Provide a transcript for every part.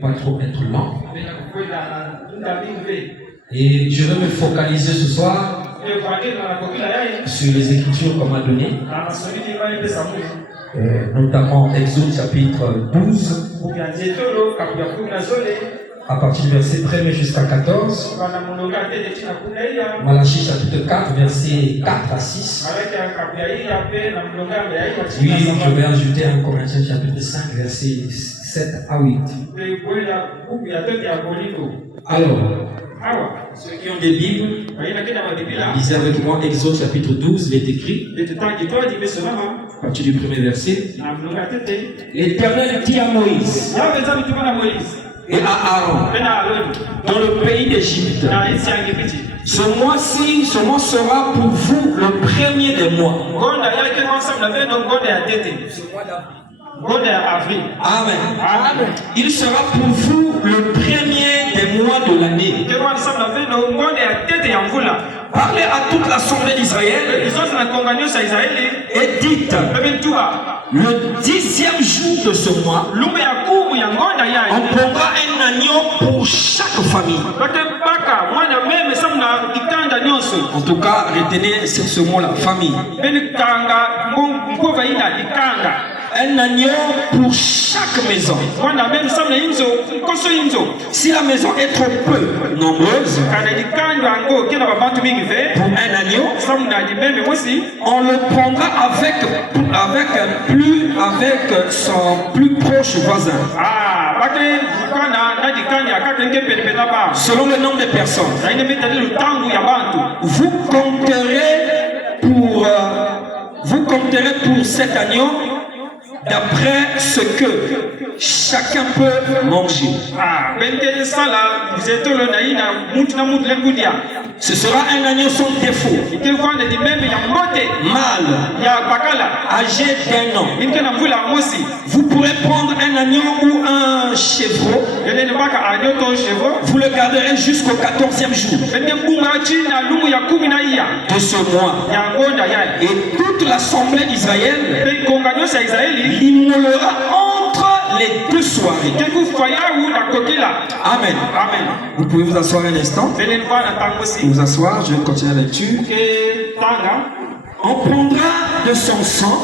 Pas trop être lent. Et je veux me focaliser ce soir sur les Écritures qu'on m'a données, notamment Exode chapitre 12, à partir du verset 1 jusqu'à 14, Malachie chapitre 4, verset 4 à 6. Puis je vais ajouter en Corinthiens chapitre 5, verset 7 à 8. Alors, ceux qui ont des Bibles, lisez avec moi Exode chapitre 12, il est écrit, à partir du premier verset. L'Éternel dit à Moïse et à Aaron dans le pays d'Égypte, ce mois-ci, ce mois sera pour vous le premier des mois. Amen. Amen. Il sera pour vous le premier des mois de l'année. Parlez à toute l'assemblée d'Israël et dites, le 10e jour de ce mois, on prendra un agneau pour chaque famille. En tout cas, retenez sur ce mot la famille. Un agneau pour chaque maison. Si la maison est trop peu nombreuse pour un agneau, on le prendra avec son plus proche voisin. Selon le nombre de personnes, vous compterez pour cet agneau d'après ce que chacun peut manger. Ce sera un agneau sans défaut, mâle, âgé d'1 an. Vous pourrez prendre un agneau ou un chevreau. Vous le garderez jusqu'au 14e jour de ce mois. Et toute l'assemblée d'Israël l'immolera entre les deux soirées. Amen. Amen. Vous pouvez vous asseoir un instant. Vous asseoir, je vais continuer la lecture. On prendra de son sang,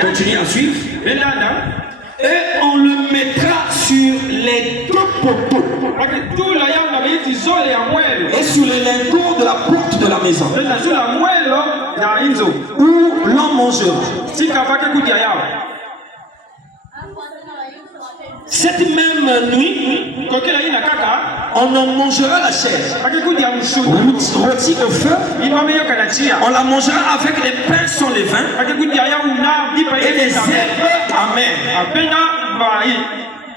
continuez à suivre, et on le mettra sur les deux poteaux et sur les linteaux de la porte de la maison où l'on mangera. Cette même nuit, on en mangera la chair rôtie au feu. On la mangera avec les pains sans levain et des herbes amères.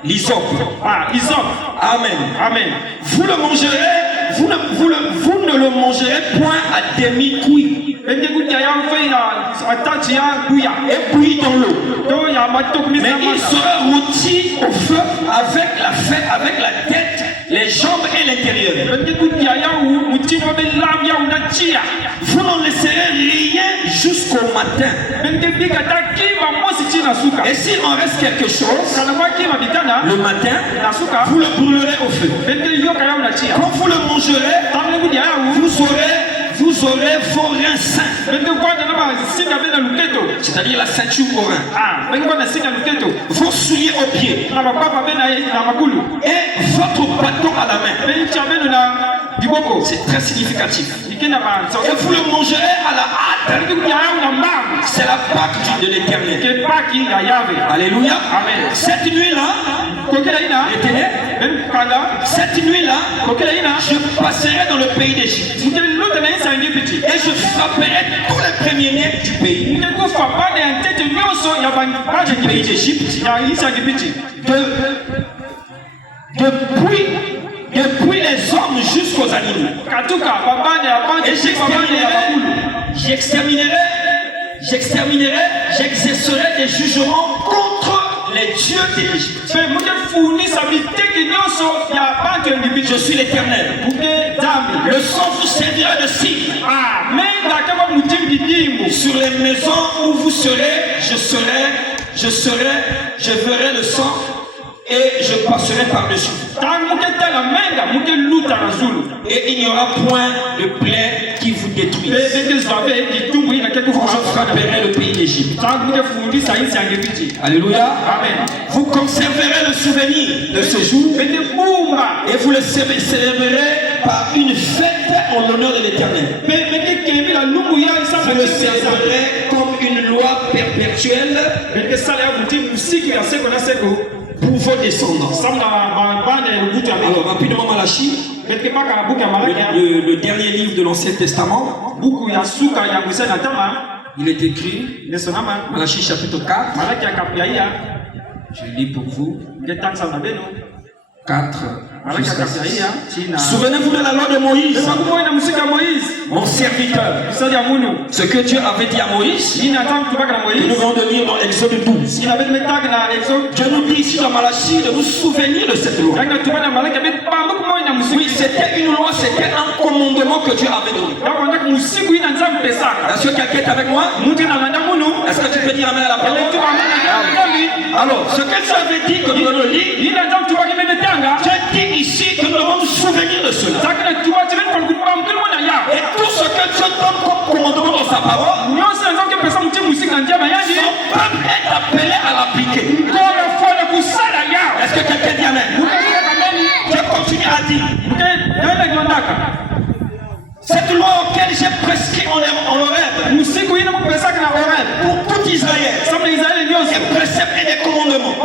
L'hysope. Amen. Amen. Vous le mangerez, vous ne le mangerez point à demi-cuit. Et bouilli dans l'eau. Mais il sera rôti au feu avec la tête, les jambes et l'intérieur. Vous n'en laisserez rien jusqu'au matin. Et s'il en reste quelque chose, le matin, vous le brûlerez au feu. Quand vous le mangerez, vous aurez vos reins sains. C'est-à-dire la ceinture au rein. Vos souliers aux pieds. Et votre bâton à la main. C'est très significatif. Et vous le mangerez à la hâte. C'est la Pâque de l'Éternel. Alléluia. Amen. Cette nuit-là, je passerai dans le pays d'Égypte. Et je frapperai tous les premiers-nés du pays. Du pays d'Égypte. Depuis les hommes jusqu'aux animaux. Et j'exercerai des jugements contre les dieux de l'Égypte. Je suis l'Éternel. Le sang vous servira de signe. Sur les maisons où vous serez, je verrai le sang et je passerai par-dessus. Et il n'y aura point de plaie qui vous détruise. Je frapperai le pays d'Égypte. Alléluia. Amen. Vous conserverez le souvenir de ce jour et vous le célébrerez par une fête en l'honneur de l'Éternel. Vous le célébrerez comme une loi perpétuelle pour vos descendants. Alors rapidement Malachie, le dernier livre de l'Ancien Testament. Il est écrit Malachie chapitre 4. Je lis pour vous 4. Souvenez-vous de la loi de Moïse, mon serviteur. Ce que Dieu avait dit à Moïse, nous venons de lire dans Exode 12. Dieu nous dit ici dans Malachie de vous souvenir de cette loi. Oui, c'était une loi, c'était un commandement que Dieu avait donné. Est-ce que quelqu'un est avec moi? Est-ce que tu peux dire amen à la parole? Alors, ce que Dieu avait dit que nous allons lire, Dieu dit ici que nous devons nous souvenir de cela. Et tout ce que Dieu donne comme commandement dans sa parole, son peuple est appelé à l'appliquer. Est-ce que quelqu'un dit amen? Je continue à dire. Cette loi auquel j'ai prescrit en Horeb pour tout Israël, des préceptes et des commandements.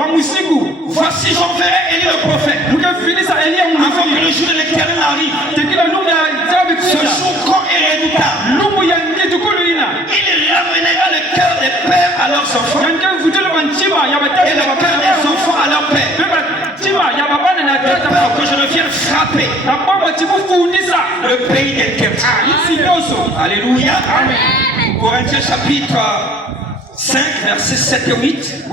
Voici j'enverrai Élie le prophète avant que le jour de l'Éternel arrive. Ce jour grand et redoutable, il ramènera le cœur des pères à leurs enfants et le cœur des enfants à leurs pères. De peur que je ne vienne frapper le pays des ténèbres. Alléluia. Corinthiens chapitre 5, versets 7 et 8.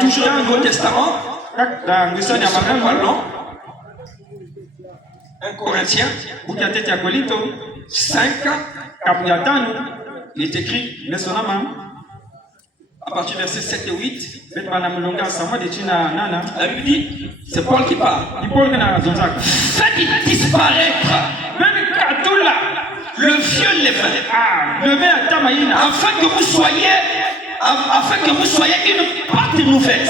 Toujours le Nouveau Testament. 1 Corinthiens 5. Il est écrit à partir du verset 7 et 8. La Bible dit, c'est Paul qui parle. Faites disparaître le vieux levain, afin que vous soyez une pâte nouvelle.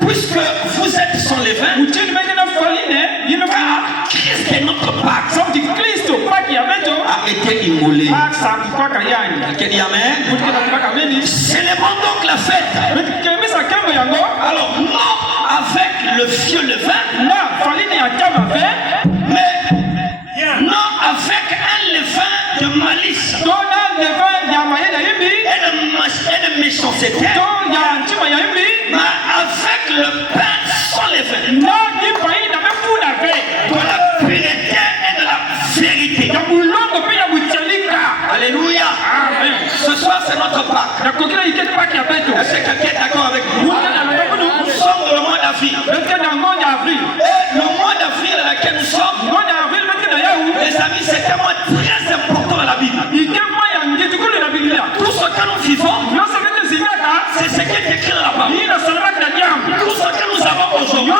Puisque vous êtes sans levain, car Christ est notre Pâque a été immolé. Quelqu'un dit amen. Célébrons donc la fête. Alors non avec le vieux levain, mais non avec un levain de malice et de méchanceté, mais avec le pain sans levain, de la pureté et de la vérité. Alléluia. Amen. Ce soir c'est notre Pâque. Est-ce que quelqu'un est d'accord avec nous? Nous sommes dans le mois d'avril. Et le mois d'avril à laquelle nous sommes, les amis, c'est un mois très important dans la Bible. Tout ce que nous vivons, c'est ce qui est écrit dans la parole. Tout ce que nous avons aujourd'hui,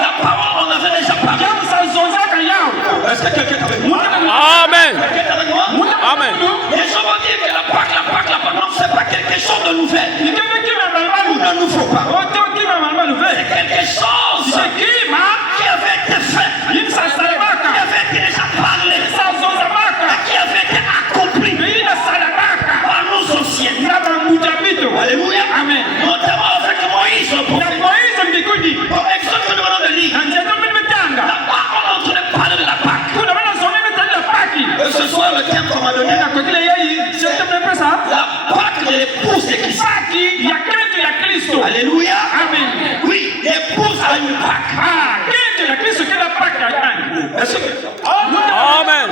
la parole on avait déjà parlé. Est-ce que quelqu'un est avec moi? Amen. Quelqu'un est avec moi? Amen. Les gens vont dire que la Pâque, non, c'est pas quelque chose de nouvel. Ou de nouveau pas. C'est quelque chose qui avait été fait, qui avait été déjà parlé, qui avait été accompli par nos anciens. Alléluia. Amen. Notamment avec Moïse le prophète. Pour Exode que nous venons de lire, la parole est en train de parler de la Pâque. Et ce soir le thème qu'on m'a donné, la Pâque de l'épouse de Christ. Alléluia. Amen. Oui, l'épouse a une Pâque. Est-ce que... Amen.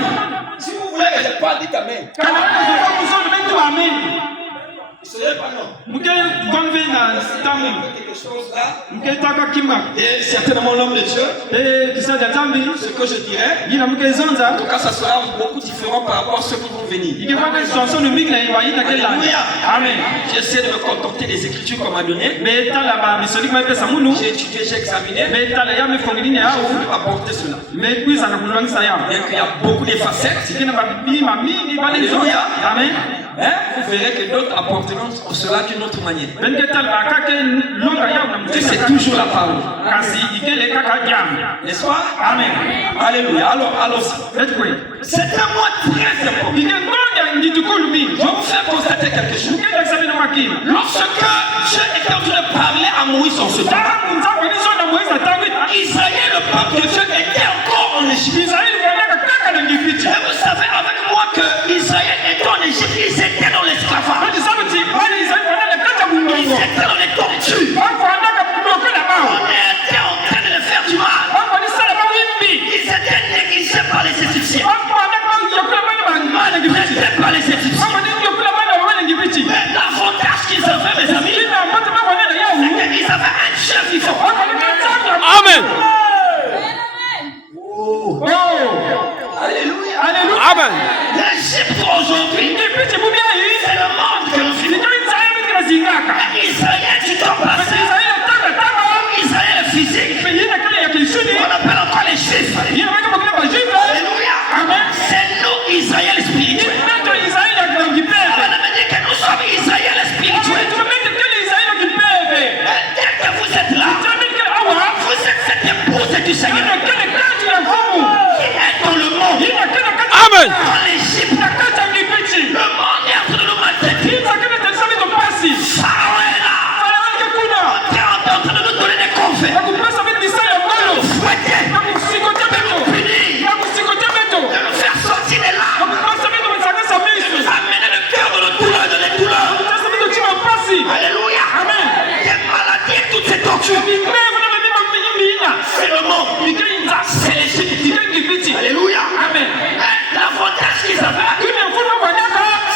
Si vous voulez que je parle, dites amen. quelque chose là. Et certainement l'homme de Dieu. Ce que je dirais, en tout cas, ça sera beaucoup différent par rapport à ceux qui vont venir. Amen. J'essaie de me contenter des écritures qu'on m'a données. J'ai étudié, j'ai examiné. Je voulais apporter cela. Bien qu'il y a beaucoup de facettes. Alléluia. Amen. Vous verrez que d'autres apporteront cela d'une autre manière. Et c'est toujours la parole. N'est-ce pas? Amen. Alléluia. Alors, c'est un mois très important. Je vais vous faire constater quelque chose. Lorsque Dieu était en train de parler à Moïse en ce temps, Israël, le peuple de Dieu, était encore en Égypte. Et vous savez avec moi que Israël était en Égypte, ils étaient dans l'esclavage. Ils étaient dans les tortures. On était en train de les faire du mal. Ils étaient négligés par les Égyptiens. Malgré par les Égyptiens. Mais l'avantage qu'ils avaient, mes amis, c'est qu'ils avaient un Dieu vivant. Amen. Alléluia. Amen. L'Égypte aujourd'hui, c'est le monde que nous vivons. Israël, tu t'en passes. Israël physique. On appelle encore les Juifs. Alléluia. C'est nous, Israël spirituel. Ça veut dire que nous sommes Israël spirituel. Dès que vous êtes là, vous êtes cette épouse du Seigneur. Qui est dans le monde. Amen. Dans l'Égypte. Le monde est en train de nous maltraiter. Pharaon est là. On est en train de nous donner des conflits. De nous fouetter. De nous punir. De nous faire sortir des larmes. De nous amener le cœur de nos douleurs et de les douleurs. Alléluia. Des maladies et toutes ces tortures. C'est le monde. C'est l'Égypte. Alléluia. L'avantage qu'ils avaient,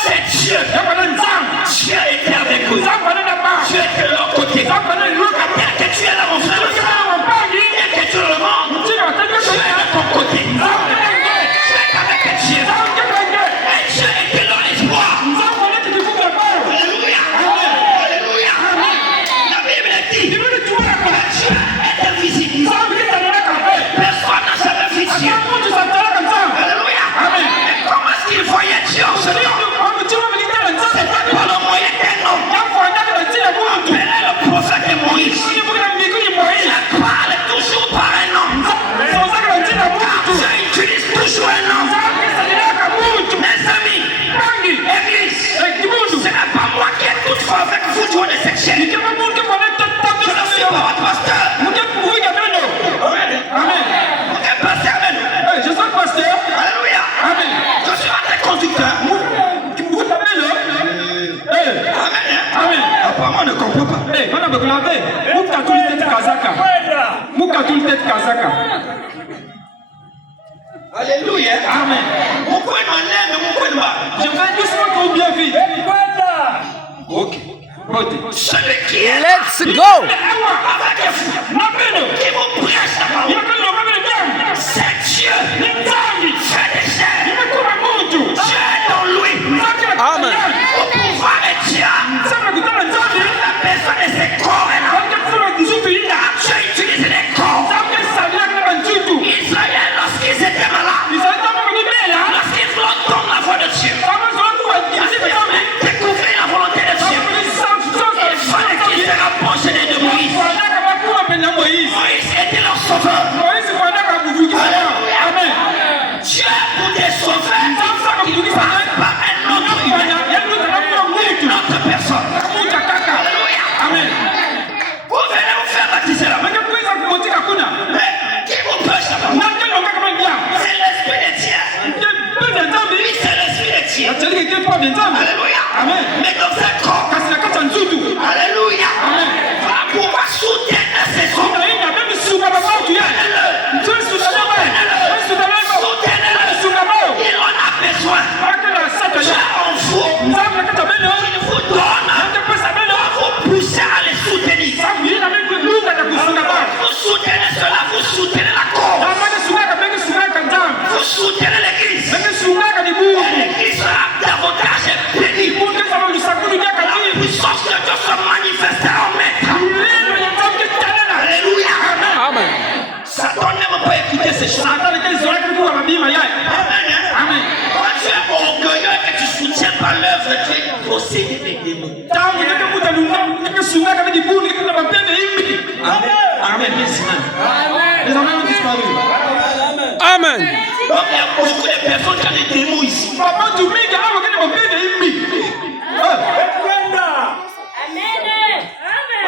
c'est Dieu. Dieu était avec eux. Dieu était de leur côté. Tel que tu es là, mon frère, tel que tu es dans le monde, Dieu est de ton côté. Tu es avec Dieu. Et Dieu était dans l'espoir. Alléluia. Alléluia. La Bible dit que Dieu est invisible. Personne n'a jamais vu Dieu. Alléluia. Mais comment est-ce qu'il voyait Dieu en ce temps? C'était par le moyen d'un homme. Appelé le prophète Moïse. Il parle toujours par un homme. Car Dieu utilise toujours un homme. Mes amis, Église, ce n'est pas moi qui ai toutefois avec vous durant les cette chaîne. Je ne suis pas votre pasteur. Amen. Pasteur, amen. Je suis pasteur. Alléluia. Amen. Je suis un conducteur. Amen. Apparemment, on ne comprend pas. Alléluia. Amen. Je vais doucement trop bien vite. Ok. Celui qui est Let's go. qui vous prêche la parole, c'est Dieu. C'est des chers. Dieu est dans lui. Amen. Au pouvoir de Dieu. La personne de ses corps est là. Dieu utilise les corps. Israël, lorsqu'ils étaient malades, lorsqu'ils entendent la voix de Dieu, découvrir la volonté de Dieu, il fallait qu'ils se rapprochent de Moïse. Moïse était leur sauveur. Alléluia. Dieu pour des sauveurs, il passe par un autre humain, une autre personne. Alléluia. Amen. Vous venez vous faire baptiser là. Mais qui vous prêche la parole? C'est l'esprit de Dieu. Oui, c'est l'esprit de Dieu. Alléluia. Amen. Mais dans un corps. Alléluia. Amen. Va pouvoir soutenir ses hommes. Soutenez-le. Il en a besoin. Dieu en vous. Il vous donne.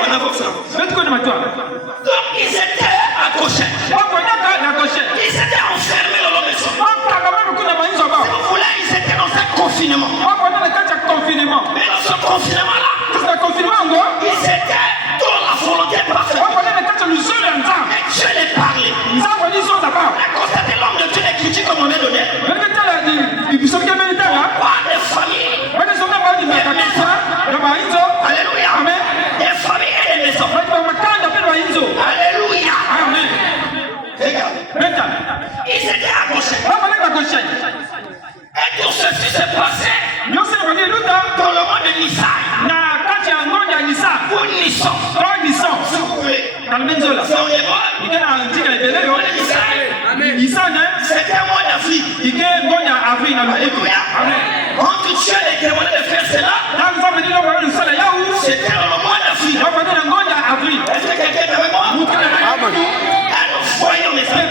On avance. Donc ils étaient accrochés. Ils étaient enfermés dans leur maison. Si vous voulez, ils étaient dans un confinement. Mais dans ce confinement-là, ils étaient dans la volonté parfaite. Et Dieu les parlait. On a constaté l'homme de Dieu les critiques comme on est donné. Pas des familles. Alléluia. Amen. Des familles et des maisons. Alléluia. Amen. Regarde. Ils étaient accrochés. Et tout ceci s'est passé dans le mois de Nissan. Ou Nissan. Si vous voulez. C'est en hébreu. C'était un mois d'avril. Alléluia. Quand Dieu les témoins de faire cela, c'était dans le mois d'avril. Est-ce que quelqu'un est avec moi? Et nous voyons les frères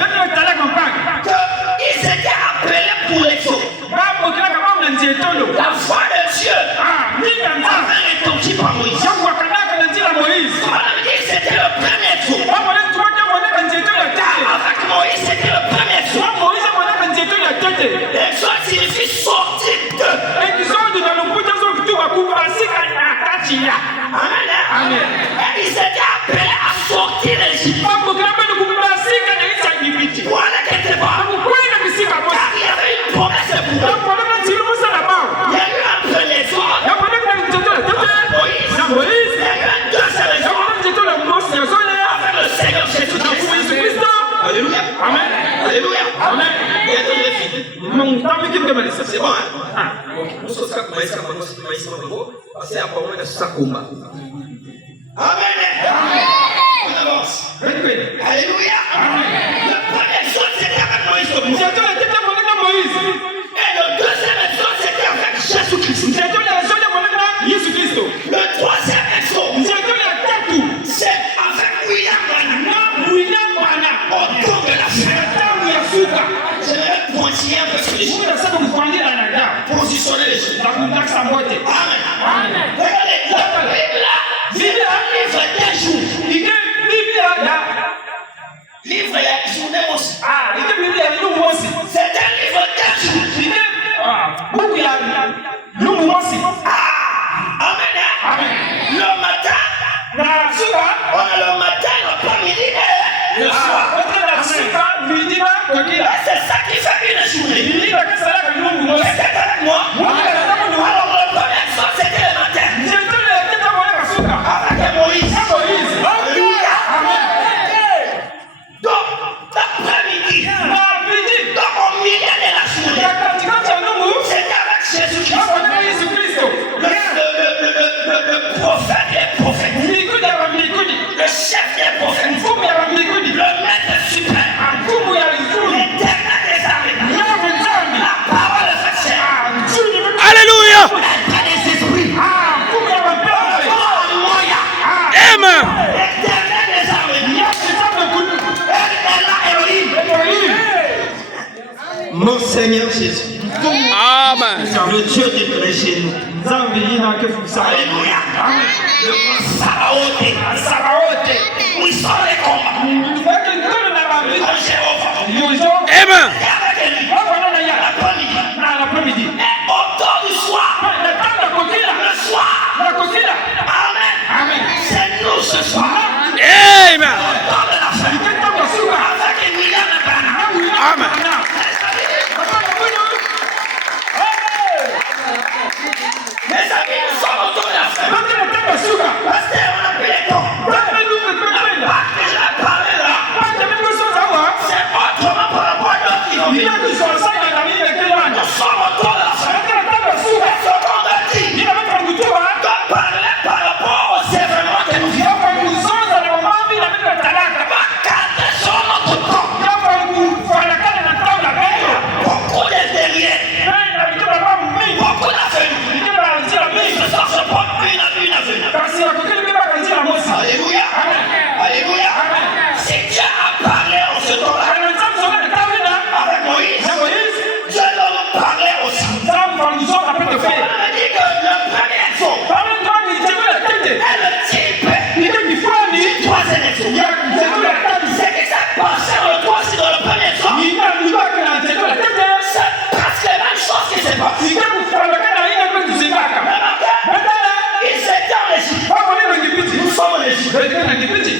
qu'ils étaient appelés pour l'exode. La foi de Dieu avait retenti par Moïse. C'était le premier exode. Avec Moïse, c'était le premier exode. L'exode signifie sortir de. Amen. Et ils étaient appelés à sortir de l'Égypte. Pour aller quelque part. Car il y avait une promesse pour eux. Il y a eu un premier exode. Moïse. Il y a eu un deuxième exode. Avec le Seigneur Jésus-Christ. Alléluia. Amen. Alléluia. Amen. C'est bon, hein? Amen. On avance. Alléluia. Le premier exode, c'était avec Moïse. Et le deuxième exode, c'était avec Jésus-Christ. Le troisième exode, c'est avec William Branham. Autour de la fin. Je vais pointiller un peu sur les choses. Positionner les choses. Amen. Regardez, la Bible, c'est un livre d'un jour. Livre d'un jour de Moïse. C'est un livre d'un jour. Amen. Le matin, on a le matin, l'après-midi et le soir. Et c'est ça qui fait une journée. C'était avec moi. Alors le premier exode, c'était le matin. Avec Moïse. Alléluia. Donc, l'après-midi. Donc, au milieu de la journée. C'était avec Jésus-Christ. Le prophète des prophètes. Le chef des prophètes. Le maître suprême. L'éternel des armées. La parole est faite chair. Alléluia. L'éternel des esprits. Amen. L'éternel des armées. Elohim. Mon Seigneur Jésus. Amen. Le Dieu de près chez nous. Alléluia. Le grand Sabaoth. Où ils sont les combats. Amen. L'après-midi. Et autour du soir. Le soir. Amen. C'est nous ce soir. Amen. Autour de la fin. Avec William Branham. Amen. Les amis, nous sommes autour de la fin. Parce qu'on a pris les temps. Je l'ai parlé là. C'est autrement par rapport à d'autres qui vont venir. Nous sommes autour de la fin. Et ce qu'on a dit, de parler par rapport aux événements que nous vivons. Pas garder sur notre temps. Beaucoup de derrière. Beaucoup d'avenir. Mais ce soir, je prends une avenir. Alléluia. Alléluia. Si Dieu a parlé en ce temps-là avec Moïse, Dieu leur parlait aussi.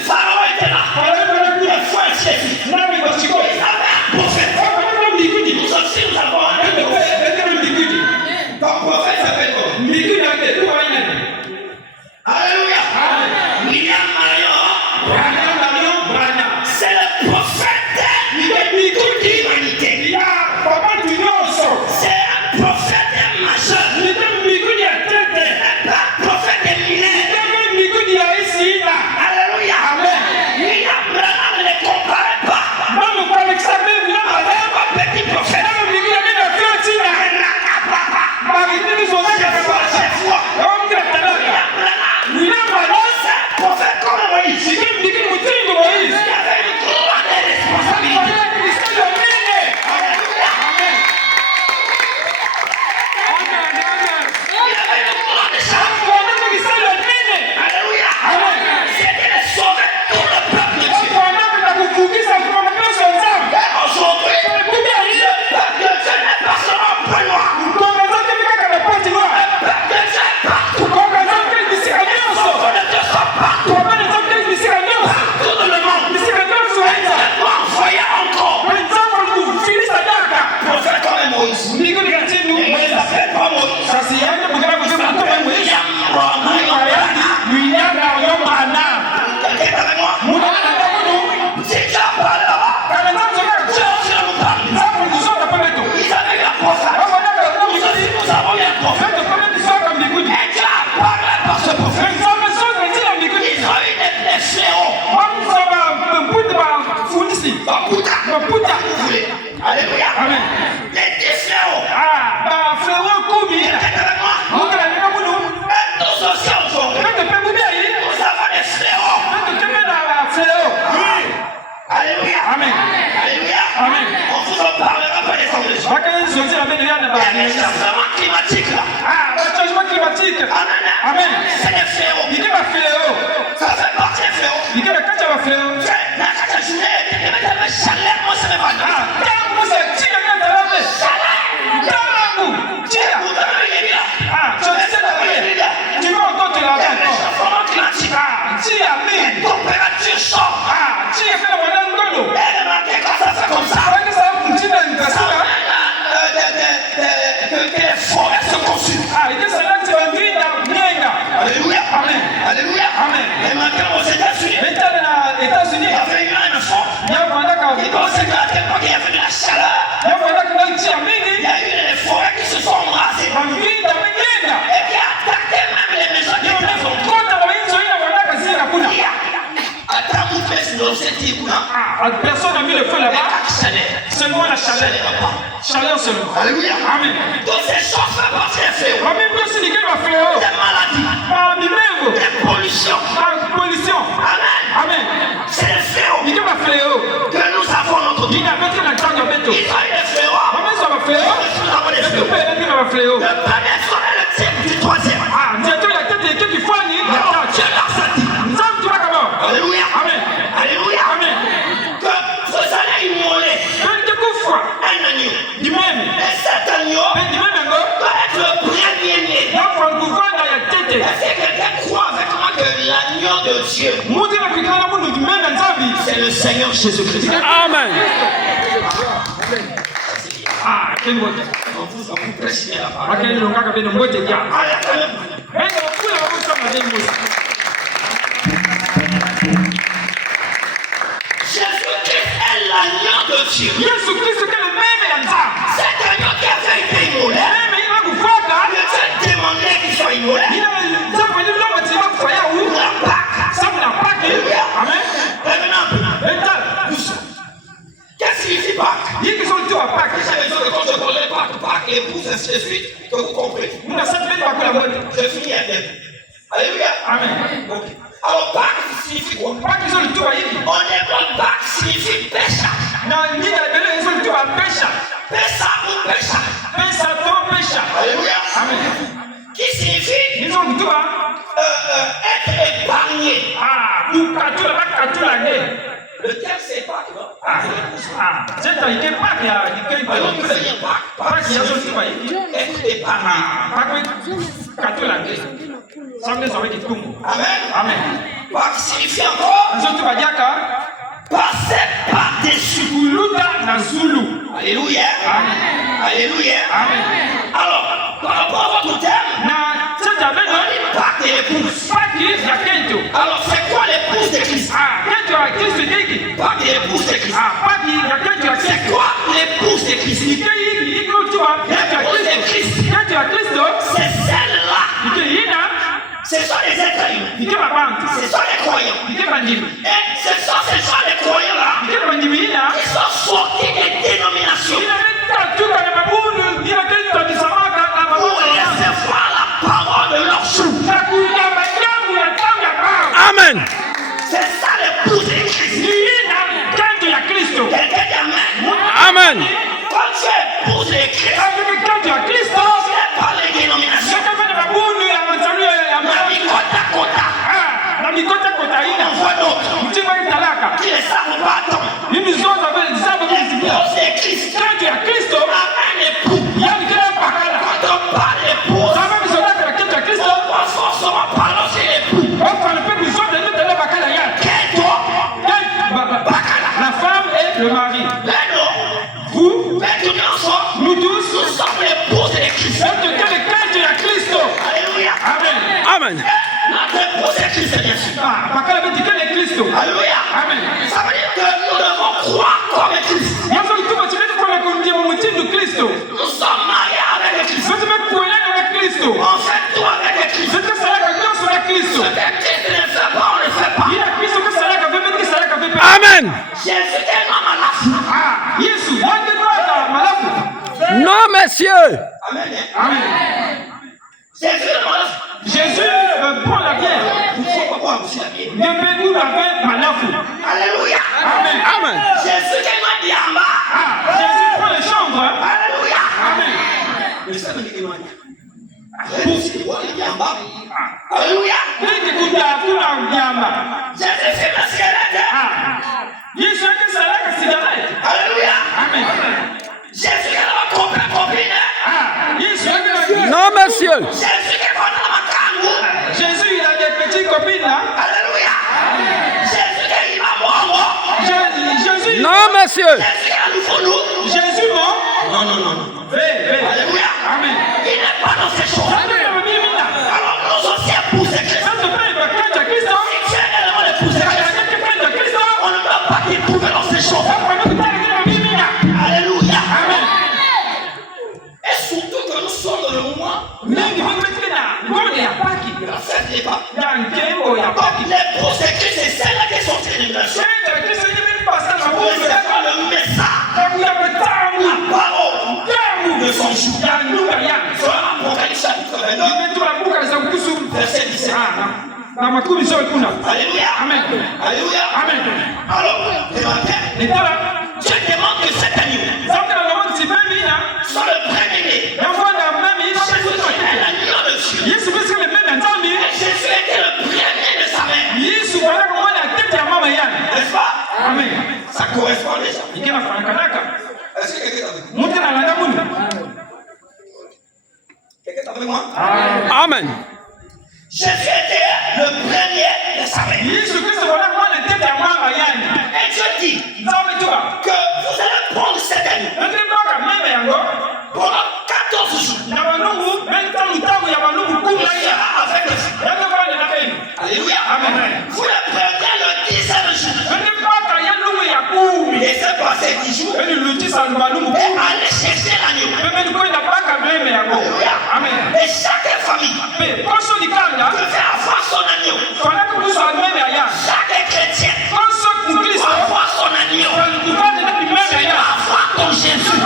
Pharaon était là. Les fois Jésus. Nous avons un prophète. Nous aussi nous avons un prophète. Ton prophète s'appelle quoi? Alléluia. William Marion. C'est le prophète de toute l'humanité. C'est un prophète majeur. Un prophète éminent. Alléluia. William Branham ne les comparait pas. Un petit prophète. William Branham, c'est un prophète comme Moïse. Il avait une grande responsabilité. Il avait une grande charge. Alléluia. C'était de sauver tout le peuple de Dieu. Et aujourd'hui, le peuple de Dieu n'est pas seulement au point noir. Le peuple de Dieu est partout. Les enfants de Dieu sont partout. Partout dans le monde. Extrêmement envoyés encore. Prophète comme Moïse. Il ne s'appelle pas Moïse. William Branham. Quelqu'un est avec moi? Si tu as parlé là-bas, Dieu aussi nous parle. Ils avaient eu un prophète. Nous aussi nous avons eu un prophète. Et Dieu a parlé par ce prophète. Ils ont eu des fléaux. Baputa. Alléluia. Les 10 fléaux. Quelqu'un est avec moi? Et nous aussi aujourd'hui, nous avons des fléaux. Alléluia. Alléluia. On vous en parlera pas des congrégations. Il y a des changements climatiques là. Amen. C'est des fléaux. Ça fait partie des fléaux. La journée, il y avait chaleur, moi c'est le vendredi. Température chaude. Comme ça. Que les forêts se consument. Alléluia. Et maintenant aux États-Unis, il y avait eu un enfant. Il pensait qu'à quel point il y avait de la chaleur. Il y a eu des forêts qui se sont rasées. Et qui a attaqué même les maisons qui étaient attends, vous faites dans cette île. Personne n'a mis le feu là-bas. Seulement la chaleur. Chaleur seulement. Alléluia. Amen. Donc ces choses font partie des fléaux. Des maladies. Des pollutions. Amen. C'est des fléaux que nous avons notre vie. Ils ont eu des fléaux. Nous avons des fléaux. Le premier sonne le type du troisième. Dieu leur a dit. Alléluia. Amen. Que vous allez immoler un agneau. Et cet agneau doit être le premier-né. Est-ce que quelqu'un croit avec moi que l'agneau de Dieu, c'est le Seigneur Jésus-Christ? Amen. On vous prêchez la parole. Jésus-Christ est l'agneau de Dieu. Cet agneau qui avait été immolé, Dieu demandait qu'il soit immolé. Qu'est-ce que signifie Pâques? J'ai besoin que quand je parlais Pâques, l'épouse, ainsi de suite, que vous comprenez. Je finis à dire. Alléluia. Amen. Okay. Alors Pâques signifie quoi? En hébreu, Pâques signifie pécha. Pécha ou pécha. Alléluia. Amen. Qui signifie être épargné. Le terme c'est Pâques, non? Alors on peut dire Pâques. Être épargné. Amen. Amen. Qui signifie encore passer par-dessus. Alléluia. Alléluia. Alors, par rapport à votre thème, Pâques et l'épouse. Alors, c'est quoi l'épouse de Christ? Pâques et l'épouse de Christ. C'est quoi l'épouse de Christ? L'épouse de Christ, c'est celle-là. Ce sont les êtres humains. Ce sont les croyants. Et ce sont les croyants-là qui sont sortis des dénominations pour recevoir la parole de leur chou. Amen. C'est ça l'épouse de Christ. Quelqu'un dit amen. Amen. Quand tu es épouse de Christ, tu n'es pas les dénominations. On voit d'autres qui ne savent pas attendre. L'épouse de Christ. Amen l'époux. Quand on parle d'épouse, on pense forcément parler chez l'époux. La femme et le mari. Vous, nous tous, nous sommes l'épouse de Christ. Alléluia. Amen. Amen. Notre épouse est Christ, bien sûr. Alléluia. Amen. Ça veut dire que nous devons croire comme Christ. Nous sommes mariés avec Christ. On fait tout avec Christ. Ce que Christ ne fait pas, on ne le fait pas. Amen. Jésus est un malade. Non, messieurs. Amen. Jésus prend la bière. Vous ne pouvez pas boire aussi la bière. Alléluia. Amen. Jésus est un diamba. Jésus prend les chambres. Alléluia. Amen. Alléluia. Jésus fait la cigarette. Alléluia. Amen. Jésus est la copine. Non, messieurs. Jésus est votre macanou. Jésus, il a des petites copines là. Alléluia. Jésus est l'imam. Jésus. Non, messieurs. Jésus est nouveau. Jésus mort. Non. Alléluia. Amen. Il n'est pas dans ces choses. Alors nous aussi épouse de Christ. Si tu es également l'épouse de Christ, on ne doit pas t'éprouver dans ces choses. Alléluia. Amen. Et surtout que nous sommes dans le moment de la fête des Pâques. Donc l'épouse de Christ, c'est celle-là qui est sortie de l'immigration. Vous recevez le message, la parole de son jour. Sur Apocalypse chapitre 29, verset 17. Alléluia. Amen. Alléluia. Amen. Alors, remarquez, Dieu demande que cet agneau soit le premier-né. Jésus est l'agneau de Dieu. Et Jésus était le premier de sa mère. N'est-ce pas? Amen. Ça correspond déjà. Est-ce que quelqu'un est avec moi? Quelqu'un est avec moi? Amen. Jésus était le premier de sa mère. Et Dieu dit que vous allez prendre cet agneau pendant 14 jours. Il sera avec le Fils. Alléluia. Amen. Vous le prendrez le 10e jour. Laissez passer 10 jours et allez chercher l'agneau. Alléluia. Amen. Et chaque famille devait avoir son agneau. Chaque chrétien doit avoir son agneau. Tu vas avoir ton Jésus.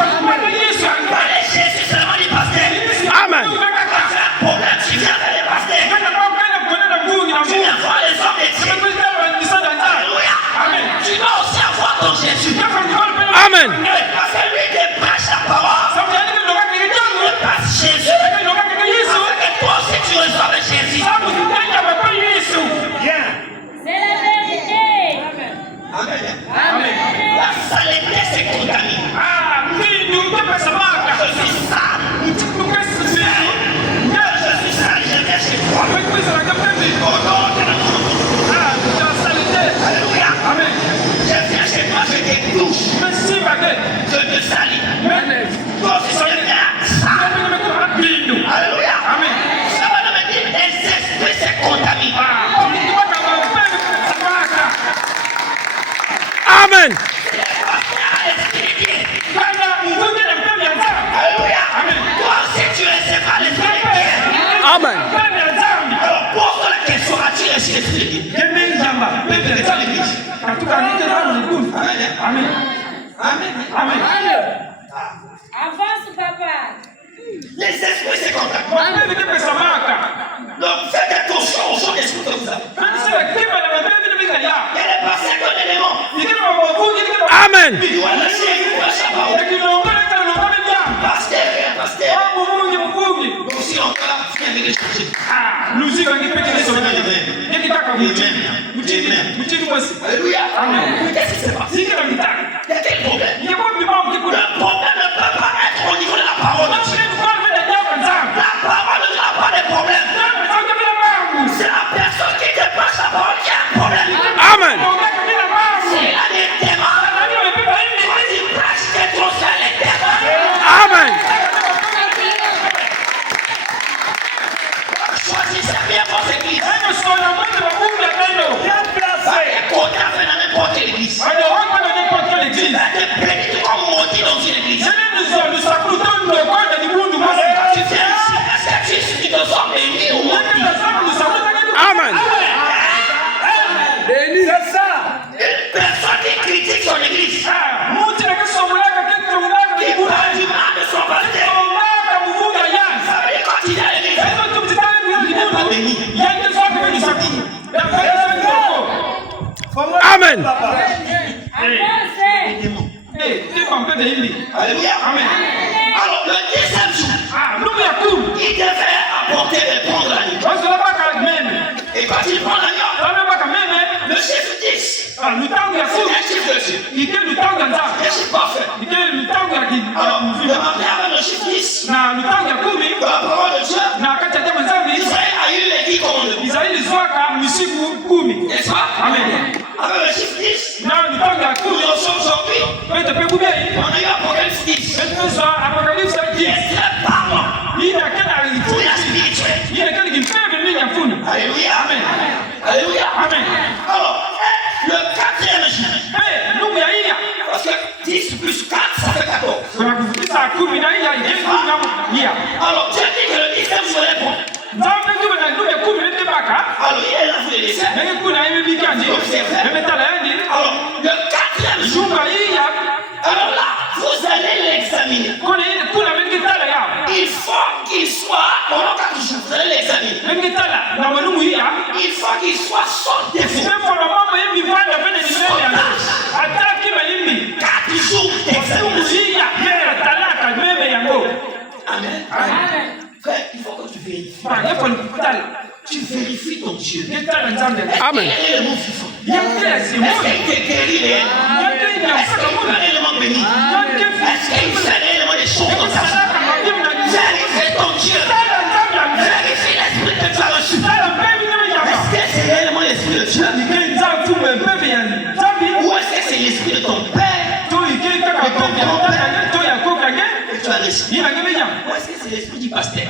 Allez, Jésus seulement du pasteur. Amen. Tu as un problème, tu viens vers les pasteurs. Tu viens voir les hommes de Dieu. Alléluia. Tu dois aussi avoir ton Jésus. Amen. Parce que lui te prêche la Amen. Alléluia. Toi aussi, tu recevras l'esprit de Dieu. Amen. Alors, pose la question, as-tu reçu l'esprit de Dieu? Amen. Amen. Amen. Avance, papa. Les esprits se contactent. Donc, faites attention aux gens d'esprit comme ça. Elle est passée comme un élément. Amen. Tu dois laisser sa parole. Pasteur. Aussi encore là, viens avec les chercher. Alléluia. Qu'est-ce qui se passe? Il y a quel problème? Le problème ne peut pas être au niveau de la parole de Dieu. La parole ne n'a pas de problème. C'est la personne qui dépasse la parole qui a un problème. Amen. C'est la démon. Toi, tu prêches que ton seul est démon. Amen. Choisissez bien votre église. Qu'on a fait dans n'importe quelle église. Tu vas te bénir comme maudit dans une église. Tu viens ici, est-ce que tu te sens béni ou maudit? Amen. Une personne qui critique son église, qui parle du mal de son pasteur, ça veut dire quand il est à l'église, il n'est pas béni. Amen. Alléluia. Amen. Alors, le 10e jour, il devait apporter et prendre l'agneau. Et quand il prend l'agneau, le chiffre 10, c'est un chiffre de Dieu. Un chiffre parfait. Alors, demandez avec le chiffre 10, de la parole de Dieu, Israël a eu les 10 commandements. N'est-ce pas? Amen. Avec le chiffre 10, nous sommes aujourd'hui, on a eu Apocalypse 10. C'est très parlant pour la spirituelle. Alléluia. Amen. Alléluia. Amen. Alors, le 4e jour, parce que 10 plus 4, ça fait 14. Alors, Dieu dit que le 10e jour est bon. Alors, il est là, vous les laissez. Alors, le 4e jour, alors là, vous allez l'examiner. Il faut qu'il soit, pendant 4 jours, vous allez l'examiner. Il faut qu'il soit sans défaut. 4 jours d'examination. Amen. Frère, il faut que tu vérifies. Tu vérifies ton Dieu. Amen. Quel est le mot vivant? Est-ce qu'il te guérit réellement? Est-ce qu'il peut réellement bénir? Est-ce qu'il fait réellement des choses dans ta vie? Vérifie ton Dieu. Vérifie l'esprit que tu as reçu. Est-ce que c'est réellement l'esprit de Dieu? Ou est-ce que c'est l'esprit de ton père? Que tu as reçu? Ou est-ce que c'est l'esprit du pasteur?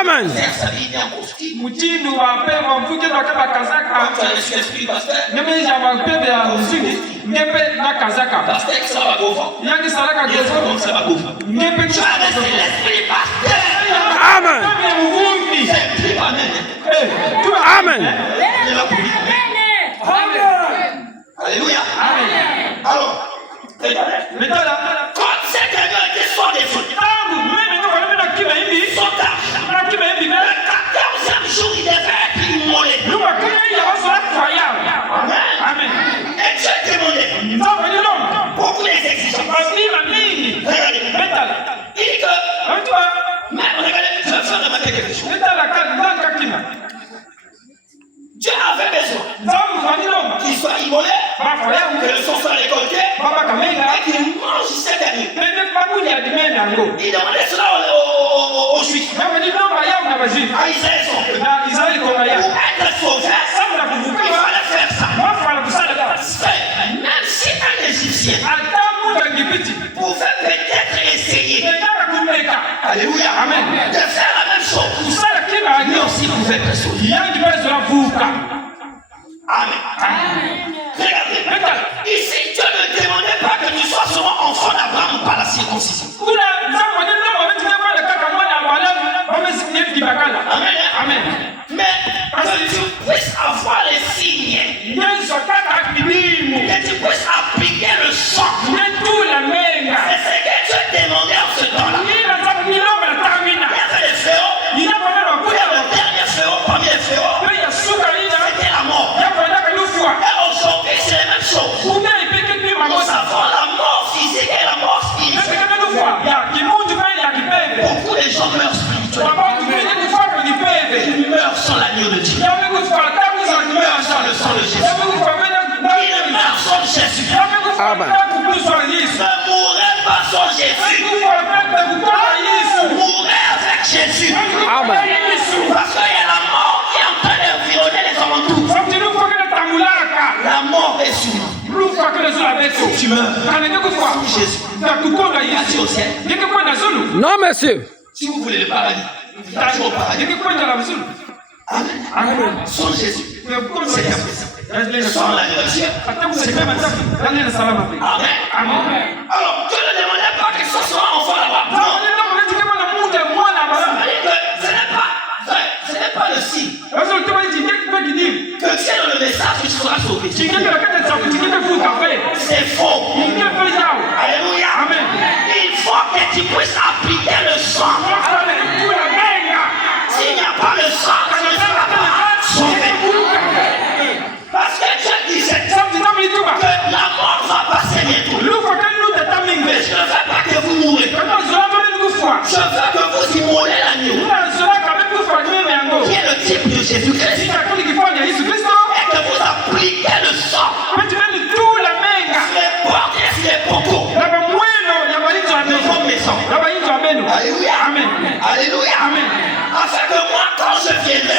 Amen. Faire sa vie en costume. Mutindo wa pewa mfuke na kaba Quand tu kazaka. as reçu l'esprit du pasteur, Ngeme ya wa pepe ya muziki. Ngepe na kazaka. pasteur qui s'en va gauche. Yangi salaka Il est gezo. comme ça va gauche. Ngepe Tu as reçu l'esprit du pasteur. Amen. C'est plus amen. Amen. Il est là pour lui. Alléluia. Alors, regardez. Quand cet agneau était sans défaut, sans tâche, le 14e jour, il devait être immolé. Amen. Et Dieu demandait beaucoup d'exigences. Regardez. Il dit que, mais regardez, je vais faire remarquer quelque chose. Dieu avait besoin qu'il soit immolé, que le sang soit récolté, et qu'il mange cet agneau. Il demandait cela aux Juifs. À Israël son peuple. Pour être sauvé, il fallait faire ça. Même si un Égyptien pouvait peut-être essayer, alléluia, de faire la même chose, lui aussi pouvait être sauvé. Amen. Regardez. Ici, Dieu ne demandait pas que tu sois seulement enfant d'Abraham par la circoncision. Amen. Mais que tu puisses avoir les signes. Que tu puisses appliquer le sang. C'est ce que Dieu demandait en ce temps-là. Il y avait des fléaux. Il y avait le dernier fléau, premier fléau. C'était la mort. Et aujourd'hui, c'est la même chose. Nous avons la mort physique et la mort spirituelle. Beaucoup de gens meurent spirituellement. Ils meurent sans l'agneau de Dieu. Ils meurent sans le sang de Jésus. Ils meurent sans Jésus. Amen. Ne mourrez pas sans Jésus. Mourrez avec Jésus. Amen. Parce qu'il y a la mort qui est en train d'environner les alentours. La mort est sur nous. Tu meurs. Jésus. Vas-y au ciel. Non, monsieur. Si vous voulez le paradis, vous allez au paradis. Amen. Sans Jésus. C'est impossible. Sans la Dieu. C'est impossible. Amen. Alors, Dieu ne demandait pas que ce soit enfant là-bas. Non. Ce n'est pas le signe. Que tu es dans le message que tu seras sauvé. C'est faux. Alléluia. Amen. Il faut que tu puisses appliquer le sang. S'il n'y a pas le sang, tu ne seras pas sauvé. Parce que Dieu disait que la mort va passer bientôt. Mais je ne veux pas que vous mourrez. Je veux que vous immolez l'agneau. Qui est le type de Jésus-Christ. Et que vous appliquez le sang. Les portes et les poteaux. De vos maisons. Alléluia. Alléluia. Afin que moi, quand je viendrai,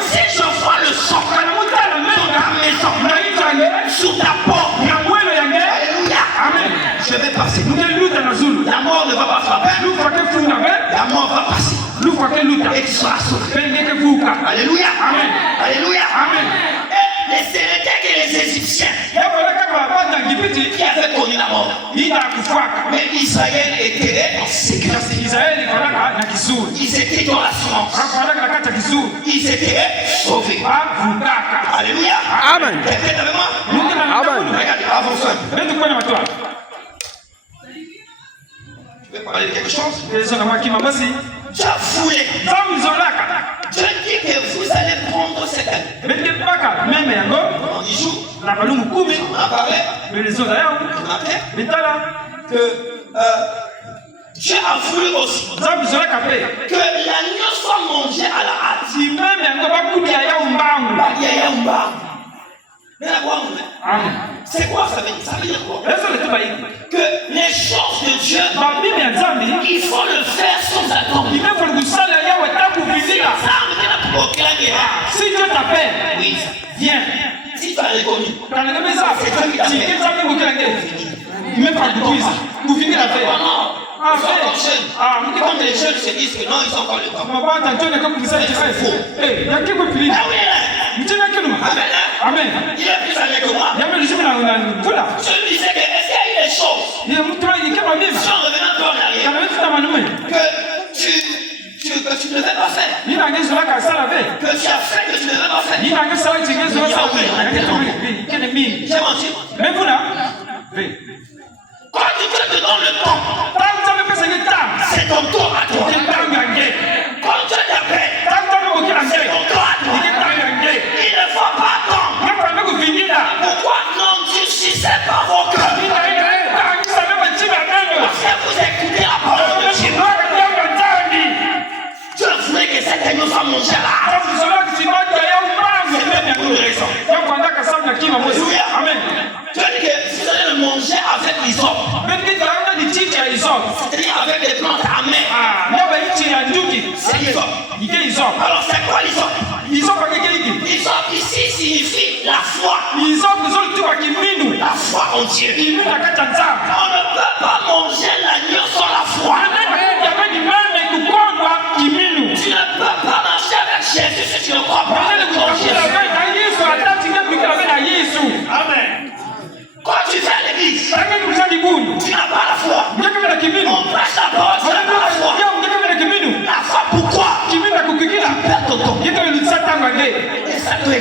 si je vois le sang sur ta maison, sur ta porte, alléluia. Je vais passer. La mort ne va pas frapper. La mort va passer. Et tu seras sauvé. Alléluia. Alléluia. Et les Sénégalais et les Égyptiens qui avaient connu la mort. Mais Israël était en sécurité. Ils étaient dans l'assurance. Ils étaient sauvés. Alléluia. Amen. Quelqu'un avec moi? Amen. Regardez, avançons un peu. Je vais parler de quelque chose. Dieu voulait. Dieu dit que vous allez prendre cette année. En 10 jours. On a parlé. Que Dieu a voulu aussi que l'agneau soit mangé à la hâte. C'est quoi ça veut dire? Ça veut dire quoi? Que les choses de Dieu, il faut le faire sans attendre. Si Dieu t'appelle, Oui. viens. Si tu as reconnu, Même pas de quiz. Vous finissez la fête. non, Ah, ils sont encore jeunes. Quand les jeunes se disent que non, ils ont encore le temps. C'est faux. Il y a qui peut prier? Ah oui, là. Amen. Il est plus âgé que moi. Je lui disais que est-ce qu'il y a eu des choses, si en revenant toi en arrière, que tu ne devais pas faire, que tu as fait que tu ne devais pas faire. J'ai menti. Quand tu te donnes le temps, c'est ton tour à toi. Quand Dieu t'appelle, c'est ton tour à toi. Il ne faut pas attendre. Pourquoi n'endurcissez pas vos cœurs? Parce que vous écoutez la parole de Dieu. Dieu voulait que cet agneau soit mangé là. C'est même pour une raison. Amen. Dieu dit que vous allez le manger avec l'hysope. C'est-à-dire avec des plantes amères. C'est l'hysope. Alors c'est quoi l'hysope? L'hysope ici signifie la foi. La foi en Dieu. On ne peut pas manger l'agneau sans la foi. Tu ne peux pas marcher avec Jésus si tu ne crois pas avec ton Jésus.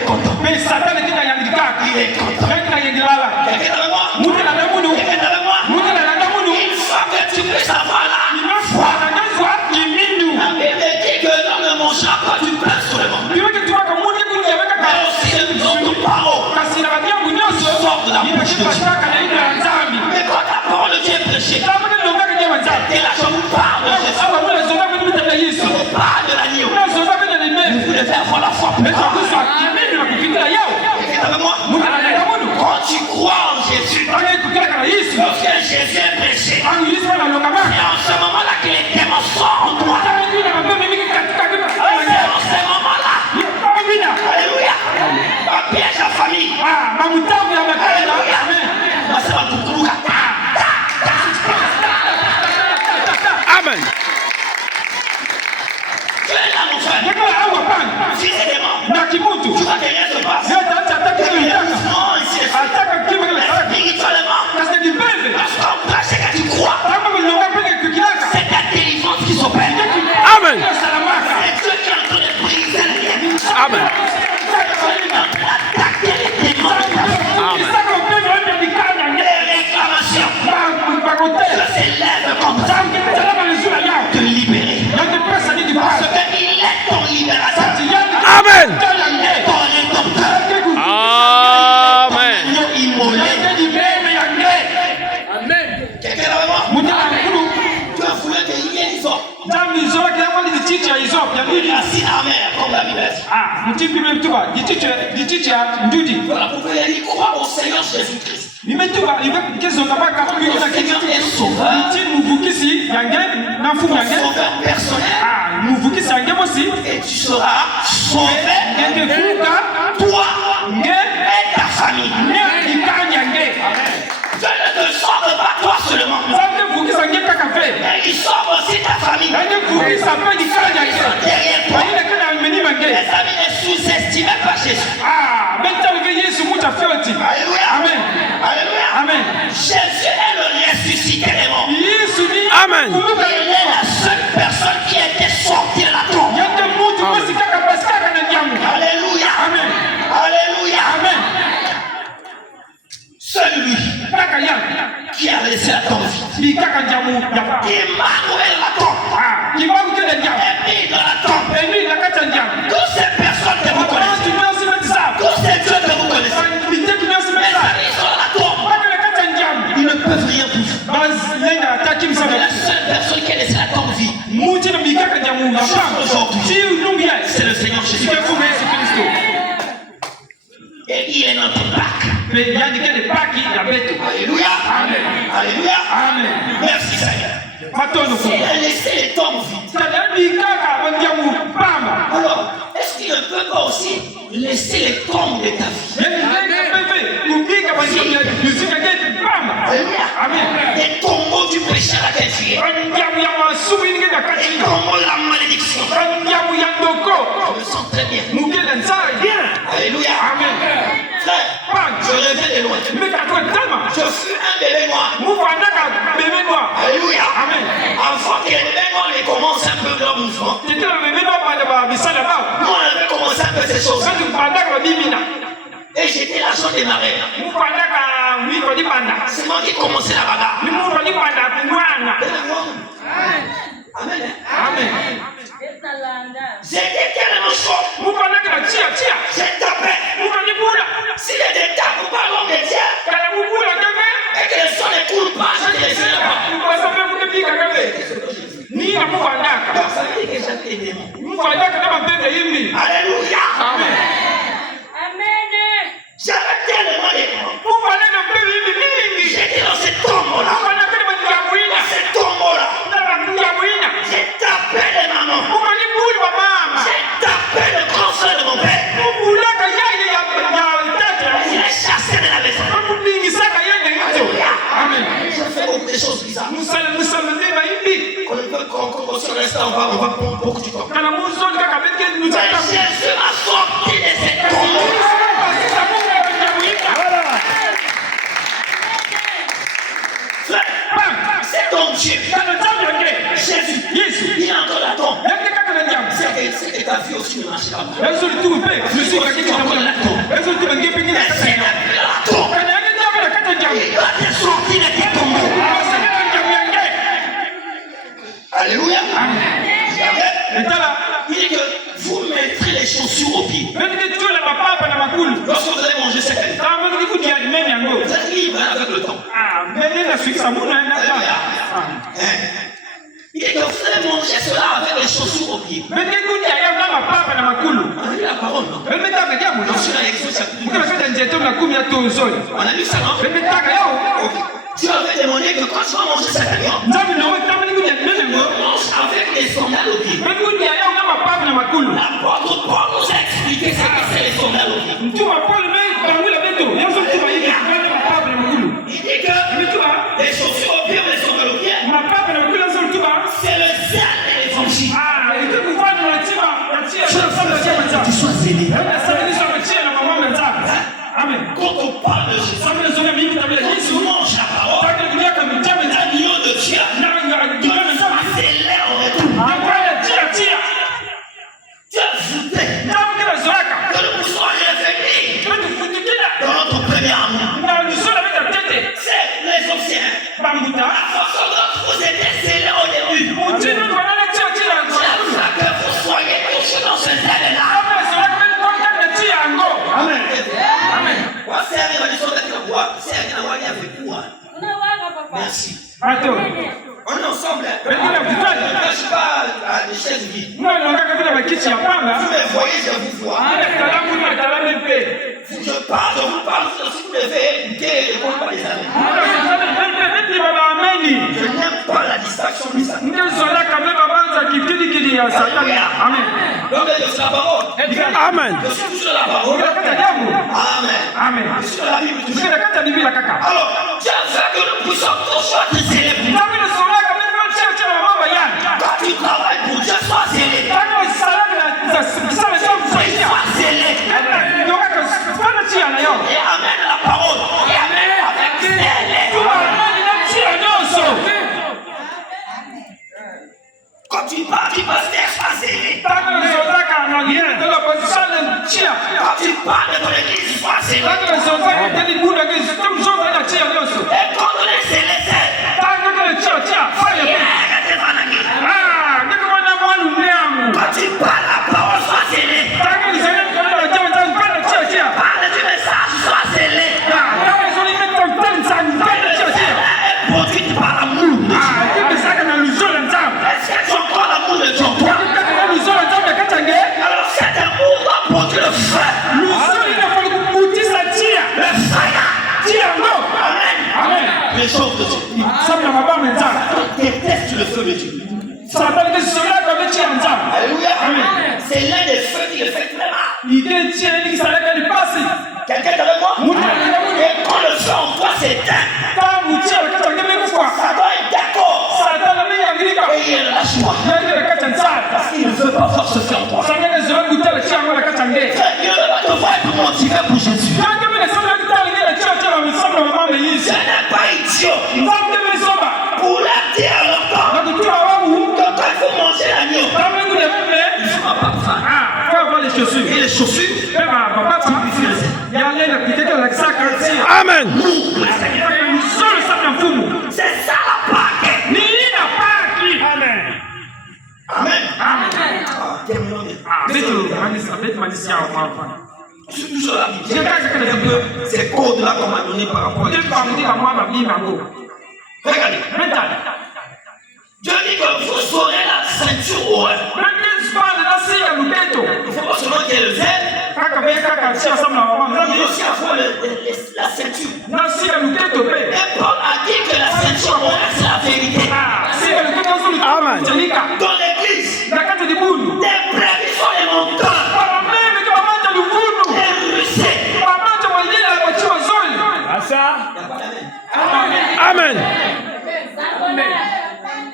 est content. Mais Satan est dans Yangika. Il est content. Quelqu'un est là. Quelqu'un avec moi? Mouté la Namounou. Quelqu'un avec moi? Mouté la Namounou. Une fois que tu peux savoir là, Il m'a foi. La foi qui minou. la Bible dit que l'homme ne mangera pas du pain seulement, Tu veux que tu vois que Mouté Kouni avec un mais aussi de notre parole. Parce qu'il a dit à Mounioso. Sort de la Il ne bouche peut de pas Dieu. faire qu'elle ait un Zami. Mais quand la parole de Dieu est prêchée, Ça veut dire que l'homme qui est un Zami. et là je vous parle de Jésus, Ah, ouais, les soldats veulent mettre la je Yesu. vous parle de l'agneau. Les soldats veulent les mettre. Vous devez avoir la foi pour Mais ça vous croire. soit qui mine la coupite la Yao. Quelqu'un avec moi? Mouté la Namounou. Quand tu crois en Jésus, Allez, écoutez la Yesu. lorsque Jésus est prêché, Ah, Yesu la Longama. c'est en ce moment-là que les démons sortent en toi. Ça veut dire que la même mimi qui a Et c'est en ce moment-là, alléluia, ma piège la famille. Ah, Mamutamu ya Makala. Amen. Moi, c'est ma toukouka. Amen. Tu es là, mon frère. Yekala awa pan. Fils et démons. Na kimuntu. Tu vois que rien se passe. Yeta ataka Il y a kitu yaka. non, ici, Ataka kitu yaka. spirituellement, Parce que du bébé. parce qu'en place, c'est que tu crois. Kama mlonga peke kukilaka. C'est ta délivrance qui s'opère. Amen. Salamaka. C'est Dieu qui est en train de briser les liens. Amen. Attaquer les démons. Amen. Saka bébé wende dikanya nge. Les réclamations. Bagote. Je s'élève contre ça. Samke salama lesula yao. Te libérer. Yande pesa ni Parce dipasa. qu'il est ton libérateur. Amen. Il est ton rédempteur. Amen. Agneau immolé. Quelqu'un là vraiment? Tu as voulu que il y ait une sorte. Ah, Racine amère, comme la Bible dit. Voilà pourquoi il a dit croire au Seigneur Jésus-Christ. Qui est sauveur, sauveur personnel. Et tu seras sauvé, toi et ta famille. Dieu ne te sauve pas toi seulement, mais il sauve aussi ta famille. Derrière toi, les amis ne sous-estimez pas Jésus. Alléluia. Amen. Alléluia. Amen. Jésus est le ressuscité des morts. Amen. Il est la seule personne qui a été sortie de la tombe. Alléluia. Amen. Alléluia. Amen. Celui qui a laissé la tombe vide. Emmanuel la tombe. Et mis dans la tombe. Toutes ces personnes que vous connaissez. Tous ces dieux que vous connaissez. Mais ils sont dans la tombe. Ils ne peuvent rien pour vous. Mais la seule personne qui a laissé la tombe vide, c'est le Seigneur Jésus-Christ. Et il est notre Pâques. Alléluia. Amen. Alléluia. Amen. Merci Seigneur. Il a laissé les tombes vides. Alors, est-ce qu'il ne peut pas aussi laisser les tombes de ta vie? Alléluia. Les tombeaux du péché à laquelle tu es. Les tombeaux de la malédiction. Je me sens très bien. Alléluia. Frère, je rêvais de loin. Je fus un bébé noir. Alléluia. Avant que les bébés noirs les commencent un peu leur mouvement, nous on avait commencé un peu ces choses. Et j'étais l'agent des marées. C'est moi qui commençais la bagarre. Amen. J'étais tellement chaud. J'ai tapé. S'il y a des tapes, parlons de Dieu. Et que le sang ne coule pas, je ne les sais pas. Donc ça veut dire que j'avais des démons. Alléluia. J'avais tellement des démons. J'étais dans cette tombe-là. Dans cette tombe-là. J'ai tapé les mamans. J'ai tapé le grand frère de mon père. Je l'ai chassé de la maison. Amen. Je fais beaucoup de choses bizarres. Qu'on ne peut qu'on se reste, on va prendre beaucoup de temps. Mais Jésus m'a sorti de cette tombe. C'est ton Dieu. Jésus, il est encore la tombe. C'est que ta vie aussi. sur le marché là-bas. Je suis tout bébé. Je suis pas qui t'a monté. Je suis tout bébé. Mais c'est la plateau. Il doit te sortir de tes tombeaux. Alléluia. Et là, Il dit que vous mettrez les chaussures aux pieds. même que tu es là, papa, pas dans ma coule. Lorsque vous allez manger cette année, Ça m'a dit que tu as même yango. vous êtes libre avec le temps. Ah, mais il a fixé ça, mon Il dit que vous allez manger cela avec les chaussures aux pieds. mais que tu as là, papa, dans ma coule. On a lu la parole, non? Mais t'as qu'à dire, mon Dans sur l'Exode, chapitre on a fait un jeton, la coule, il y a tout au sol. on a lu ça, non? Mais t'as qu'à Ok. Tu avais demandé que quand tu vas manger cette année, dire, t'as vu, non, t'as vu, tu as même yango. mange avec les sandales aux pieds. Mais tu as là, papa, dans ma coule. L'apôtre Paul nous a expliqué ce que c'est les sandales aux pieds. Tu m'as pas le même, parmi la bête. Il y a un seul qui va y aller, papa, dans ma coule. Il dit que Mais tu vois, les chaussures aux pieds ou les sandales aux pieds, ma papa, dans ma coule, un seul qui va. c'est le zèle de l'évangile. Ah, et tu peux voir dans le tima, la tia, Je veux que tu sois zélé. Amen. Quand on parle de Jésus, Ça me les aurait mis, vous avez quand dit, tu manges la parole, l'agneau de Dieu, c'est l'air en retour. Tu as fouté que nous puissions réfléchir dans notre premier amour. C'est les anciens. À force d'entre vous étiez scellés au début. J'aimerais que vous soyez touchés dans ce zèle-là. Amen. Merci. Attends. On est ensemble. Mais il y a plus de- Je ne suis pas à l'échelle vide. Non, non, quand tu as quitté, il y a pas, là. Vous me voyez, je vous vois. Ah, t'as la moule, t'as la même paix. Je parle, je vous parle. Si vous devez écouter et répondre par les amis. Je n'aime pas la distraction de ça. Amen. Donc, c'est la parole. Amen. Je suis toujours la parole. Amen. Amen. Je suis dans la Bible toujours. Alors, Dieu veut que nous puissions toujours être zélés. Quand tu travailles pour Dieu, sois zélé. Sois zélé. Et amène la parole. Et amène avec zèle. Quand tu parles, tu passes sois zélé. Quand tu parles de ton église, sois zélé. Et quand on est zélé, quand tu parles la parole, sois zélé. Parle du message, sois zélé. Elle est produite par l'amour. Est-ce que tu entends l'amour de Dieu en toi? Alors cet amour doit produire le feu. Le fire. Amen. Les choses de Dieu. Déteste le feu de Dieu. Alléluia. C'est l'un des feux qui le fait très mal. Quelqu'un est avec moi? Et quand le feu en toi s'éteint, ça doit être d'accord. Et il est de la joie. Parce qu'il ne veut pas voir ce feu en toi. Dieu va te voir être motivé pour Jésus. Dieu n'est pas idiot. Pour la dire à leur temps. Que quand il faut manger l'agneau, il faut pas faim. Les chaussures. Et les chaussures, Amen. c'est ça la Pâque. Amen. Amen. Terminons bien. Je suis toujours là. Ces codes-là qu'on m'a donné par rapport à Regardez. Dieu dit que vous saurez la ceinture au rêve. Il ne faut pas seulement qu'il y ait le zèle, mais aussi avoir la ceinture. Et Paul a dit que la ceinture au rêve, c'est la vérité. Amen. Dans l'église, des brebis sont les monteurs, des russets. Amen.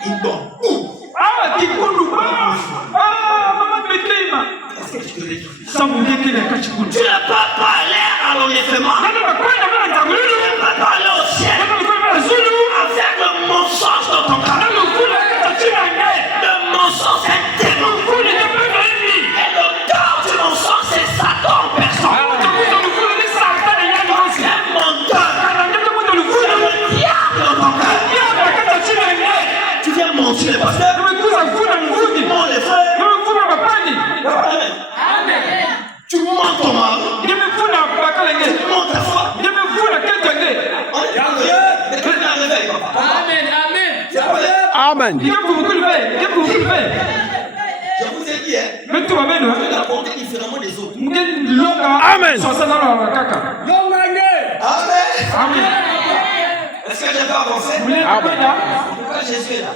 Ils donnent où? Est-ce que tu te réjouis? Tu n'as pas parlé à l'enlèvement. Tu n'as pas parlé au ciel avec le mensonge dans ton cœur. Le mensonge est un démon. Et le Monte ta foi. On est dans le réveil, papa. Amen. Je vous ai dit, tu es la bonté différemment des autres. Amen. Amen. Est-ce que je vais avancer? Pourquoi Jésus est là?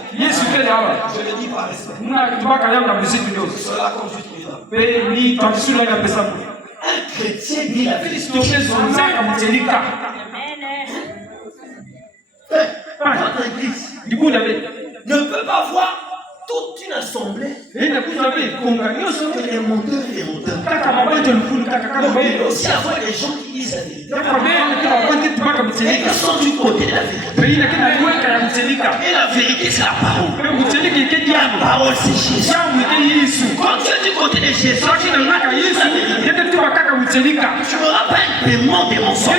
Je le dis par respect. Cela comme juste là. Un chrétien dit la vérité. Notre église ne peut pas voir toute une assemblée que les monteurs et les monteurs. Mais aussi avoir des gens qui disent la vérité. Et qui sont du côté de la vérité. Et la vérité, c'est la parole. La parole, c'est Jésus. Quand tu es du côté de Jésus, tu me rappelles des mots des mensonges.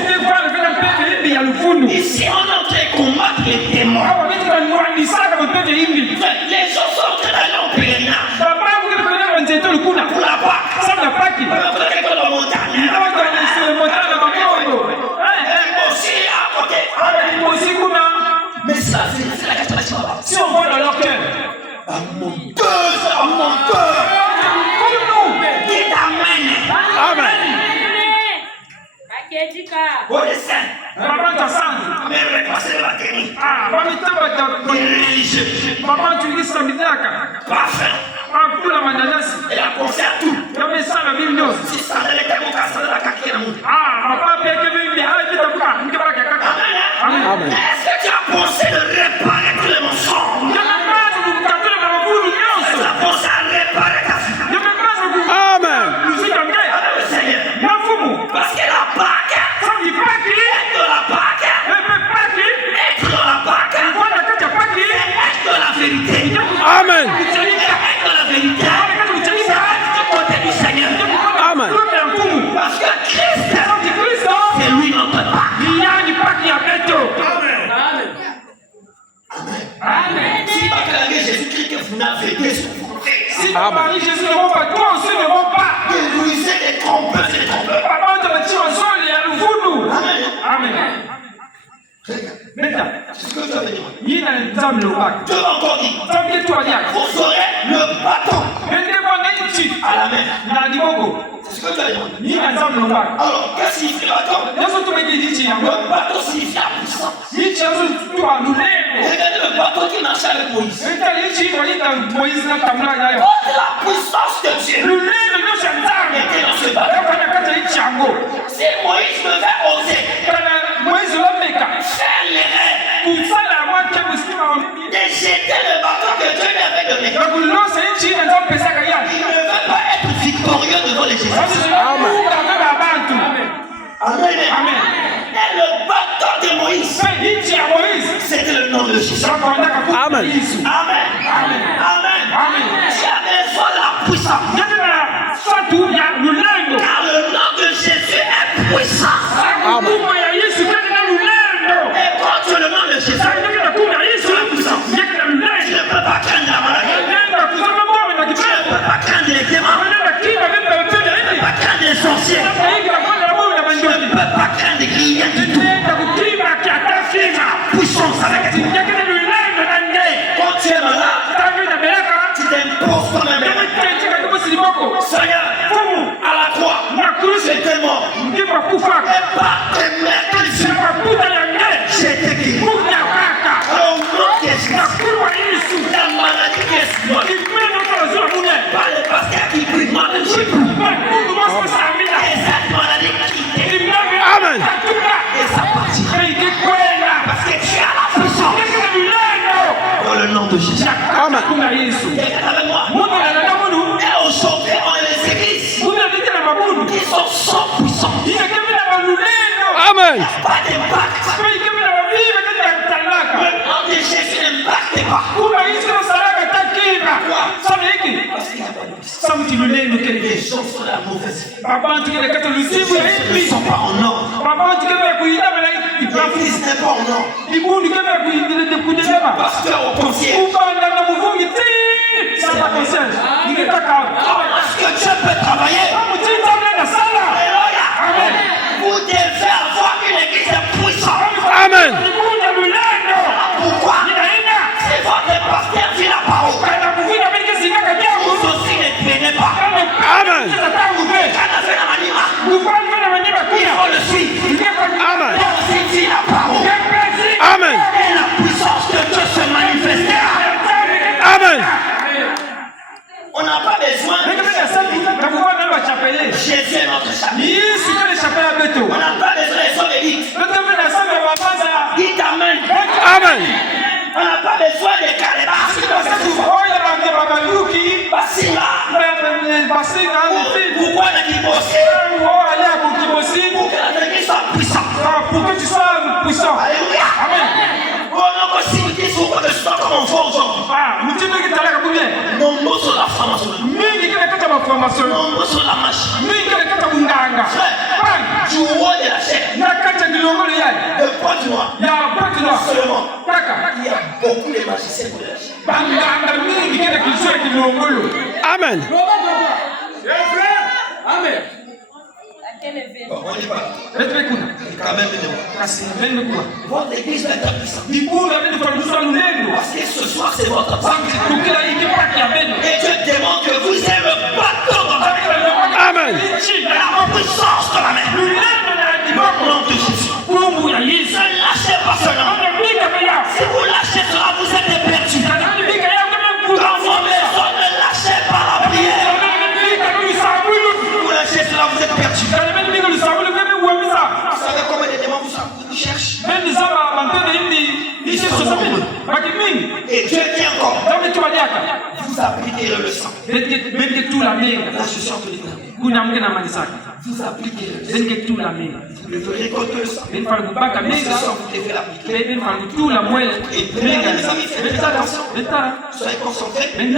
Ici, on est en train de combattre les démons. Les gens sont en train d'aller en pèlerinage. Pour la Pâque. Quelqu'un dans la montagne. Aussi à côté. Mais ça, c'est la question. Si on voit dans leur cœur, Un menteur. Qui t'amène? Amen. Pour les saints. maman t'assemble. Mais repasser la guérie. Mami tabata. Religieux. Maman tu dis ça midaka. Parfait. Kula mananasi. Elle a pensé à tout. Kama sana bibino. Si ça n'allait pas mon casser la caquette. Papa peke bibi bitabuka. Nikabara kaka. Amen. Est-ce que tu as pensé de réparer tous les mensonges? Tu as pensé à réparer ta vie? Amen. Avec le Seigneur. Parce que la Pâque est dans la Pâque. Être dans la Pâque. Être dans la vérité. Amen. Être dans la vérité. Du côté du Seigneur. Amen. Parce que Christ, c'est lui notre Pâque. Amen. Si vous acclamez Jésus-Christ que vous n'avez que sur vous. Si ton mari Jésus ne vont pas, toi aussi ne vont pas. Détruisez les trompeurs et les trompeurs. Papa te retire en sol et à nous. Amen. Amen. Maintenant, C'est ce que tu as dit. il y a un temps le bac. Dieu m'a encore dit. Tant que toi, Diak. Vous aurez le bâton à la main. C'est ce que tu as demandé. Alors, qu'est-ce qu'il fait le bâton? Le bâton signifie la puissance. Regardez le bâton qui marchait avec Moïse. Oh, la puissance de Dieu était dans ce bâton. Si Moïse devait oser faire l'erreur de jeter le bâton que Dieu lui avait donné, il ne veut pas être victorieux devant les Jésus. Amen. Et le bâton de Moïse, c'était le nom de Jésus. Amen. Amen. Tu as besoin de la puissance. Car le nom de Jésus est puissant. Amen. Et quand tu as le nom de Jésus, tu es puissant. Tu ne peux pas craindre la maladie. Tu ne peux pas craindre les démons. Tu ne peux pas craindre les sorciers. Tu ne peux pas craindre rien du tout. Puissance avec toi. Quand tu es malade, tu t'imposes toi-même. Seigneur, à la croix, j'étais mort. Et par tes merveilles, j'étais guéri. Alors, au nom de Jésus, la maladie qui est sur moi, par le pasteur qui prie, moi je prie. Et cette maladie quitte. Amen. Et ça partit. Parce que tu as la puissance. Dans le nom de Jésus. Amen. Quelqu'un avec moi. Et aujourd'hui, on est les églises. Ils sont sans puissance. Amen. Pas d'impact. Le nom de Jésus n'impacte pas. Parce qu'il n'y a pas de puissance. Les gens sont la mauvaise vie. Ils ne sont pas en ordre. L'église n'est pas en ordre. Pasteur au concierge. Est-ce que Dieu peut travailler? Alléluia. Vous la formation. mingi kile kata ba formation Nombreux sont la marche. mingi kile kata munganga Frère, du roi de la chair. na kata ngilongo yai Le poids du roi. ya patino Seulement, kaka il y a beaucoup de magiciens de la chair. banganga mingi kile kiswa kilongo Amen. amen Bon, on y va. Let's kuna Quand même, nous. kasi mbele kuna Votre église va être puissante. dikula ndio tunaruhusu lunendo Parce que ce soir, c'est votre temps. tukila hiki paki ya beno Et Dieu demande que vous ayez le bâton dans la main. Amen. La puissance dans la main. Au nom de Jésus. Mungu ya Yesu Ne lâchez pas seulement. Si vous lâchez cela, vous êtes perdu. Dans vos maisons, ne lâchez pas la prière. Si vous lâchez cela, vous êtes perdu. Vous savez combien de démons vous cherchent? Et Dieu dit encore, vous appliquez le sang. Là, je sors de l'état. Vous appliquez le sang. Vous ne ferez que le sang. Ce soir, vous devez l'appliquer. Et bien, mes amis, faites attention. Soyez concentrés. Amen.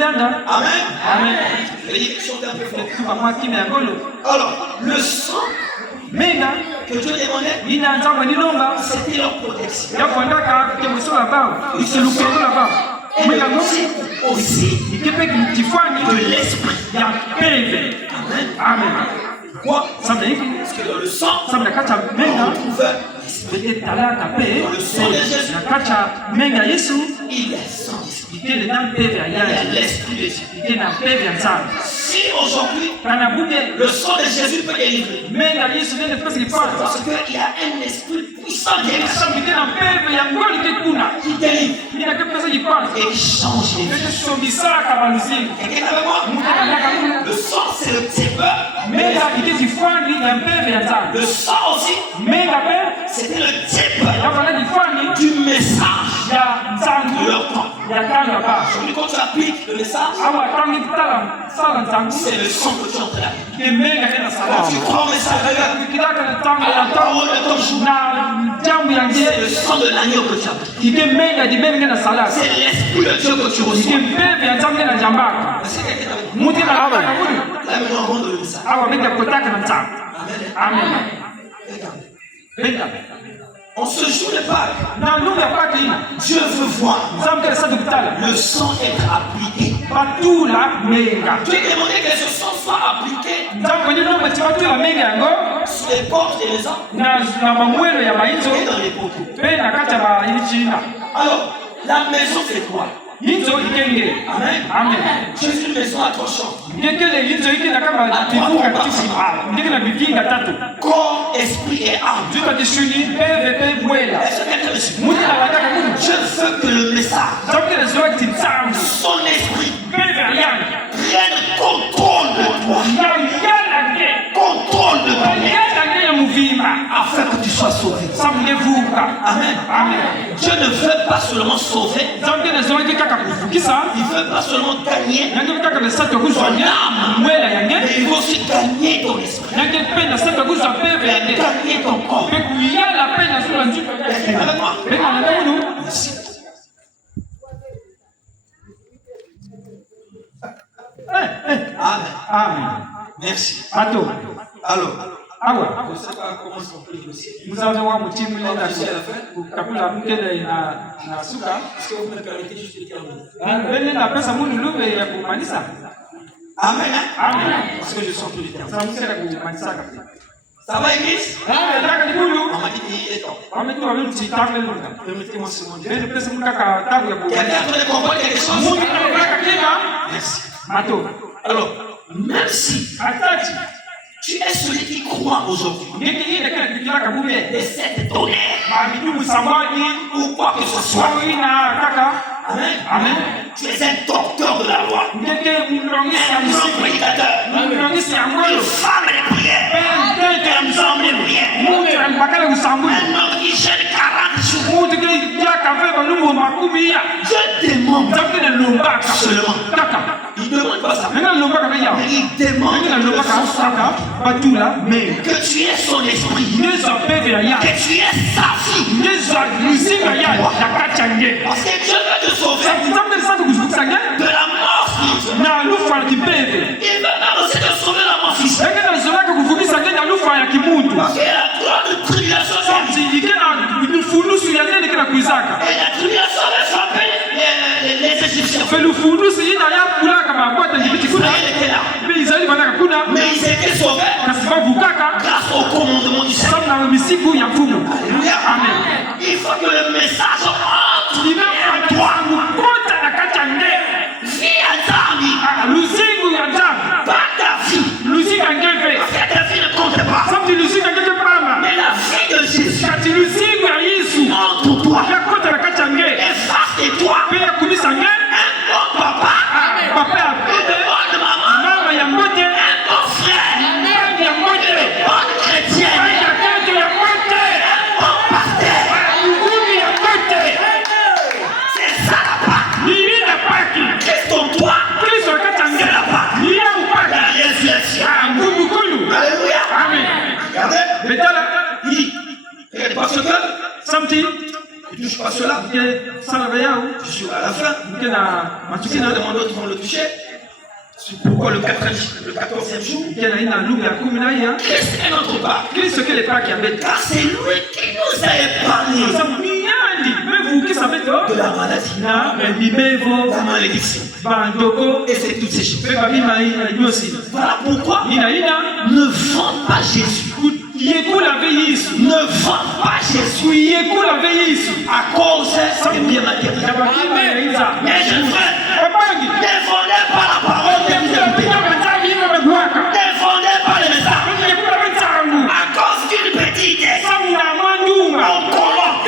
Je vais dire quelque chose d'un peu fort. Alors, le sang que Dieu demandait, c'était leur protection. Et le type aussi de l'esprit. Amen. Quoi? Parce que dans le sang, on trouve l'esprit. Dans le sang de Jésus, il y a sang d'esprit. Il y a l'esprit de Jésus. Si aujourd'hui, le sang de Jésus peut délivrer, parce qu'il y a un esprit puissant qui délivre et qui change les vies. Quelqu'un avec moi? Le sang, c'est le type. Le sang aussi, c'était le type du message de leur temps. Aujourd'hui, quand tu appliques le message, c'est le sang que tu entends là. Quand tu crois au message de Dieu, à la parole de ton jour, c'est le sang de l'agneau que tu appliques. C'est l'esprit de Dieu que tu reçois. C'est quelqu'un avec moi. Là, maintenant, on rentre dans le message. Regarde. On se joue de Pâques. Dieu veut voir le sang être appliqué. Dieu demandait que ce sang soit appliqué sur les portes des maisons et dans les poteaux. Alors, la maison fait quoi? Amen. Jésus, une maison à 3 chambres. Corps, esprit et âme. Est-ce que quelqu'un me suit? Je veux que le message, son esprit, prenne contrôle de toi. Contrôle de ton vie. Afin que tu sois sauvé. Amen. Dieu ne veut pas seulement sauver. Il veut pas seulement gagner ton âme, mais il veut aussi gagner ton esprit. Gagner ton corps. Avec moi. Merci. Amen. Merci. Alors, je ne sais pas comment est-ce qu'on peut négocier. Est-ce que vous me permettez juste de terminer? Amen. Parce que je sens plus du terme. Ça va, église? On m'a dit qu'il est temps. Permettez-moi ce moment. Quelqu'un est en train de comprendre quelque chose? Merci. Alors, même si tu es celui qui croit aujourd'hui et cette donnée ou quoi que ce soit, Amen. Tu es un docteur de la loi, un grand prédicateur, une femme de prière, un homme de prière, un homme qui gêne 40 jours. Dieu demande seulement. Il ne demande pas ça. Mais il demande que tu aies son esprit, que tu aies sa vie. Parce que Dieu veut te sauver de la mort spirituelle. morceau. na lufa ya kibebe. Il va même aussi te sauver la mort physique. Eke na zolaka kuvukisa nge na lufa ya kimuntu. Parce qu'il y a la grande tribulation. Samti ike na lufundusu ya nene ke na kuizaka. Et la tribulation va frapper les Égyptiens. Fe lufundusu ina ya kulaka mabwata ndibiti kuna. Israël était là. Be Israeli banaka kuna. Mais ils étaient sauvés Kasi bavukaka. grâce au commandement du Seigneur. Sabu na misiku ya mfumu. Alléluia. Amen. Il faut que le message entre en toi. Kota na kati ya nge. Vie à Zami. Luzingu ya nzambe. Pas ta vie. Luzinga ngeve. Parce que ta vie ne compte pas. Samti luzinga ngeve pama. Mais la vie de Jésus Kati luzingu ya Yesu. entre toi. Ya kota na kati ya nge. Efface de toi Pe ya kumisa nge. un bon papa, Papa ya une mbote. bonne maman, Mama ya mbote. un bon frère, Mama ya mbote. une bonne chrétienne, Mama ya kete ya mbote. un bon pasteur. Ngumi ya mbote. C'est ça la Pâque. Nini na paki. Christ en toi, Kristo na kati ya nge. c'est la Pâque. Ni ya upaki. La résurrection. Ngumu kulu. Alléluia. Amen. Regardez, Betala. il dit, regardez pas ce que, Samti. ne touche pas cela. Ke salaba yao. Je suis à la fin. Ke na Tu matukina. demande d'autres vont le toucher. C'est pourquoi le 14e jour, Ke na ina luga ya kumi na iya. Christ est notre Pâque. Kristo ke le paki ya beta. Car c'est lui qui nous a épargnés Sabu miyandi. Mevukisa beto. de la maladie, Na bibevo. la malédiction. Bandoko. Et c'est toutes ces choses. Pe babimai na nyosi. Voilà pourquoi Ina ina. ne vends pas Jésus. Yekula ve Yesu. Ne vends pas Jésus Yekula ve Yesu. à cause des biens matériels. Na babima ya iza. Mais je frère, Papangi. ne vendez pas la parole de Dieu. Yekula ve Yesu. Ina bagwaka. Ne vendez pas les messages Yekula ve Yesu. à cause d'une petite idée. Sabu na manduma. On colloque.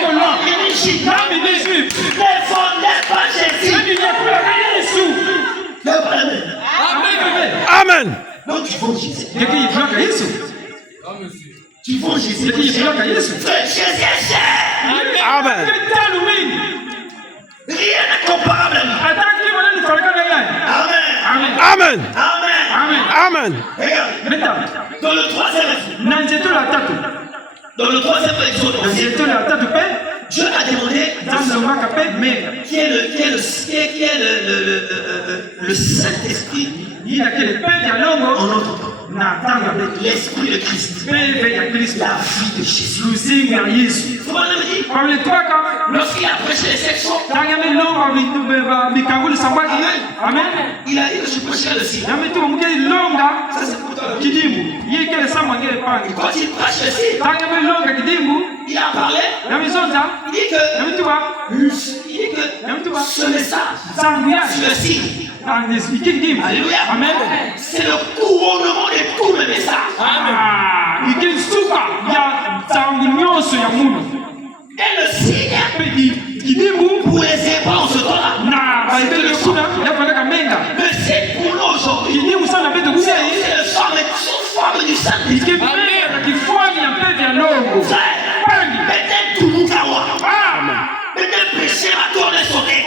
Kolon. Initié. Nami Yesu. Ne vendez pas Jésus. Yekula ve Yesu. Ne vendez pas. Amen. Non, tu vends Jésus. Yeki yekula Yesu. Tu vends Jésus. Yeki yekula Yesu. Frère, Jésus est cher. Amen. Ketalu wini. Rien n'est comparable à lui. Ataki wana ni falaka na yai. Amen. Amen. Amen. Amen. Amen. Amen. Regarde. Meta. Dans le troisième exode, Na nzeto la tatu. dans le troisième exode Na aussi, nzeto la tatu pe. Dieu a demandé Nzambe lobaka pe me. qui est le Saint-Esprit Yina ke le pe ya longo. en notre temps. Na tanga betu. L'Esprit de Christ. Pe ve ya Kristo. La vie de Jésus. Luzingu ya Yesu. Comment on dit? Pamle twaka. Lorsqu'il a prêché les 7 jours, Tanga me longo mikanguli sambaki. Amen. il a dit que je prêcherai le signe. Yame tu mukeli longa. Ça c'est pour toi. Kidimu. Yeke le samba ngele pangi. Quand il prêche le signe, Tanga me longa kidimu. il a parlé, Yame zonza. il dit que, Yame tuba. Yame tuba. ce message, Sangu ya. le signe, Ikidimu. alléluia, Amen. c'est le couronnement de tous les messages. Ikisuka ya sangu nyonso ya munu. Et le signe, Pe kidimu. pour les hébreux en ce temps-là, Na baibele kuna. Yapalaka menga. le signe pour nous aujourd'hui, Kidimu sana betu kusei. c'est le forme du Saint-Esprit. Ikipenda na kifuani ya pepe ya longo. Frère, Pangi. peut-être tout le monde a voir. Ah. Peut-être péché va tourner sauter.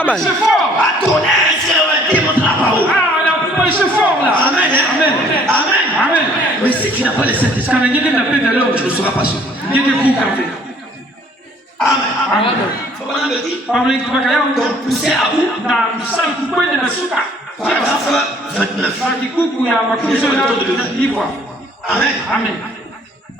Amen. C'est fort. Va tourner, est-ce qu'on va démontrer la parole? Ah, on a pas c'est fort là. Amen. Amen. Amen. Amen. Mais si tu n'as pas le Saint-Esprit, Kana ngeke na pepe ya longo. tu ne seras pas sûr. Ngeke kuka pe. Amen. Amen. Faut pas le dire. Pamle kibaka yao. Donc, poussez à bout. Na msali kukwende na suka. Paragraphe 29. Na kikuku ya makuzo na livre. Amen. Amen.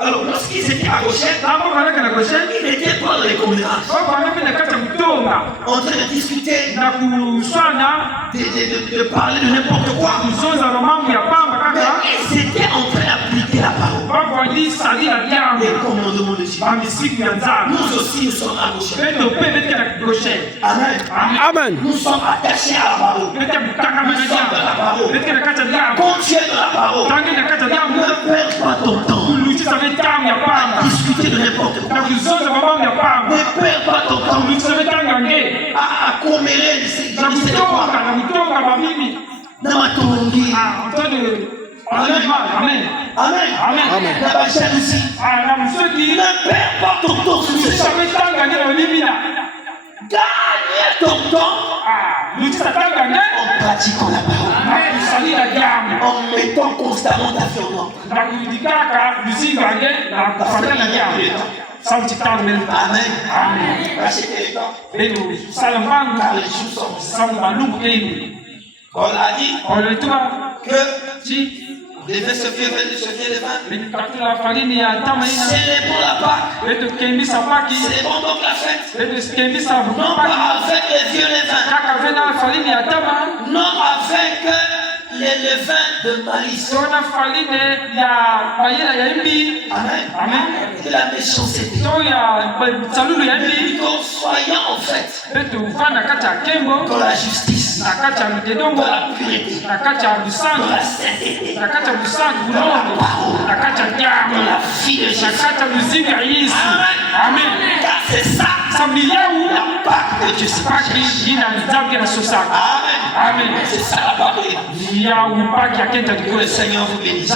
Alors, lorsqu'ils étaient à Goshen, Tambo kalaka na goshen. ils n'étaient pas dans les commérages, Baba anape na kata mtonga. en train de discuter, Na kuswana. de parler de n'importe quoi. Kuzonza mamambo ya pamba Mais kaka. ils étaient en train d'appliquer la parole. Baba wali sali na Les diambo. commandements de Dieu. Bamisiku ya nzambe. Nous aussi, nous sommes à Goshen. Peto pe bete na goshen. Amen. Amen. Nous sommes attachés à la parole. Bete kutaka na diambo. Bete na kata diambo. Quand tu es dans la parole, Tangi na kata diambo. ne perds pas ton temps. Luchisa vitamu ya pamba. Discuter de n'importe quoi. Na kuzonza mamambo ya pamba. Ne perds pas ton temps Luchisa vitamu ya nge. à commérer Na c'est kutonga na kutonga mabibi. dans ma tongue. Ah, on de Amen. Amen. Amen. Amen. La jalousie. Ah, na msoki. Ne perds pas ton temps sur ces Luchisa choses. vitanga nge na mabibi na. Gagne ton temps Ah, luchisa tanga nge. en pratiquant la parole. Na kusali na diambo. En mettant constamment ta vie en ordre. Na kudikaka luzinga nge na kufanya na diambo. Sauti tangu mbele. Amen. Amen. Rachetez les temps. Lelo sala mbangu Car les jours sont sangu malungu keni. Paul a dit que si vous devez se fier les vins. c'est pour la Pâque. C'est bon donc la fête. Non pas avec les vieux levains. Non avec les levains de malice. Amen. De la méchanceté. Plutôt soyons en fait dans la justice, dans la pureté, dans la sainteté, dans la parole, dans la vie de Jésus. Amen. Car c'est ça la Pâque de Dieu. Amen. C'est ça la Pâque de Dieu. Que le Seigneur vous bénisse.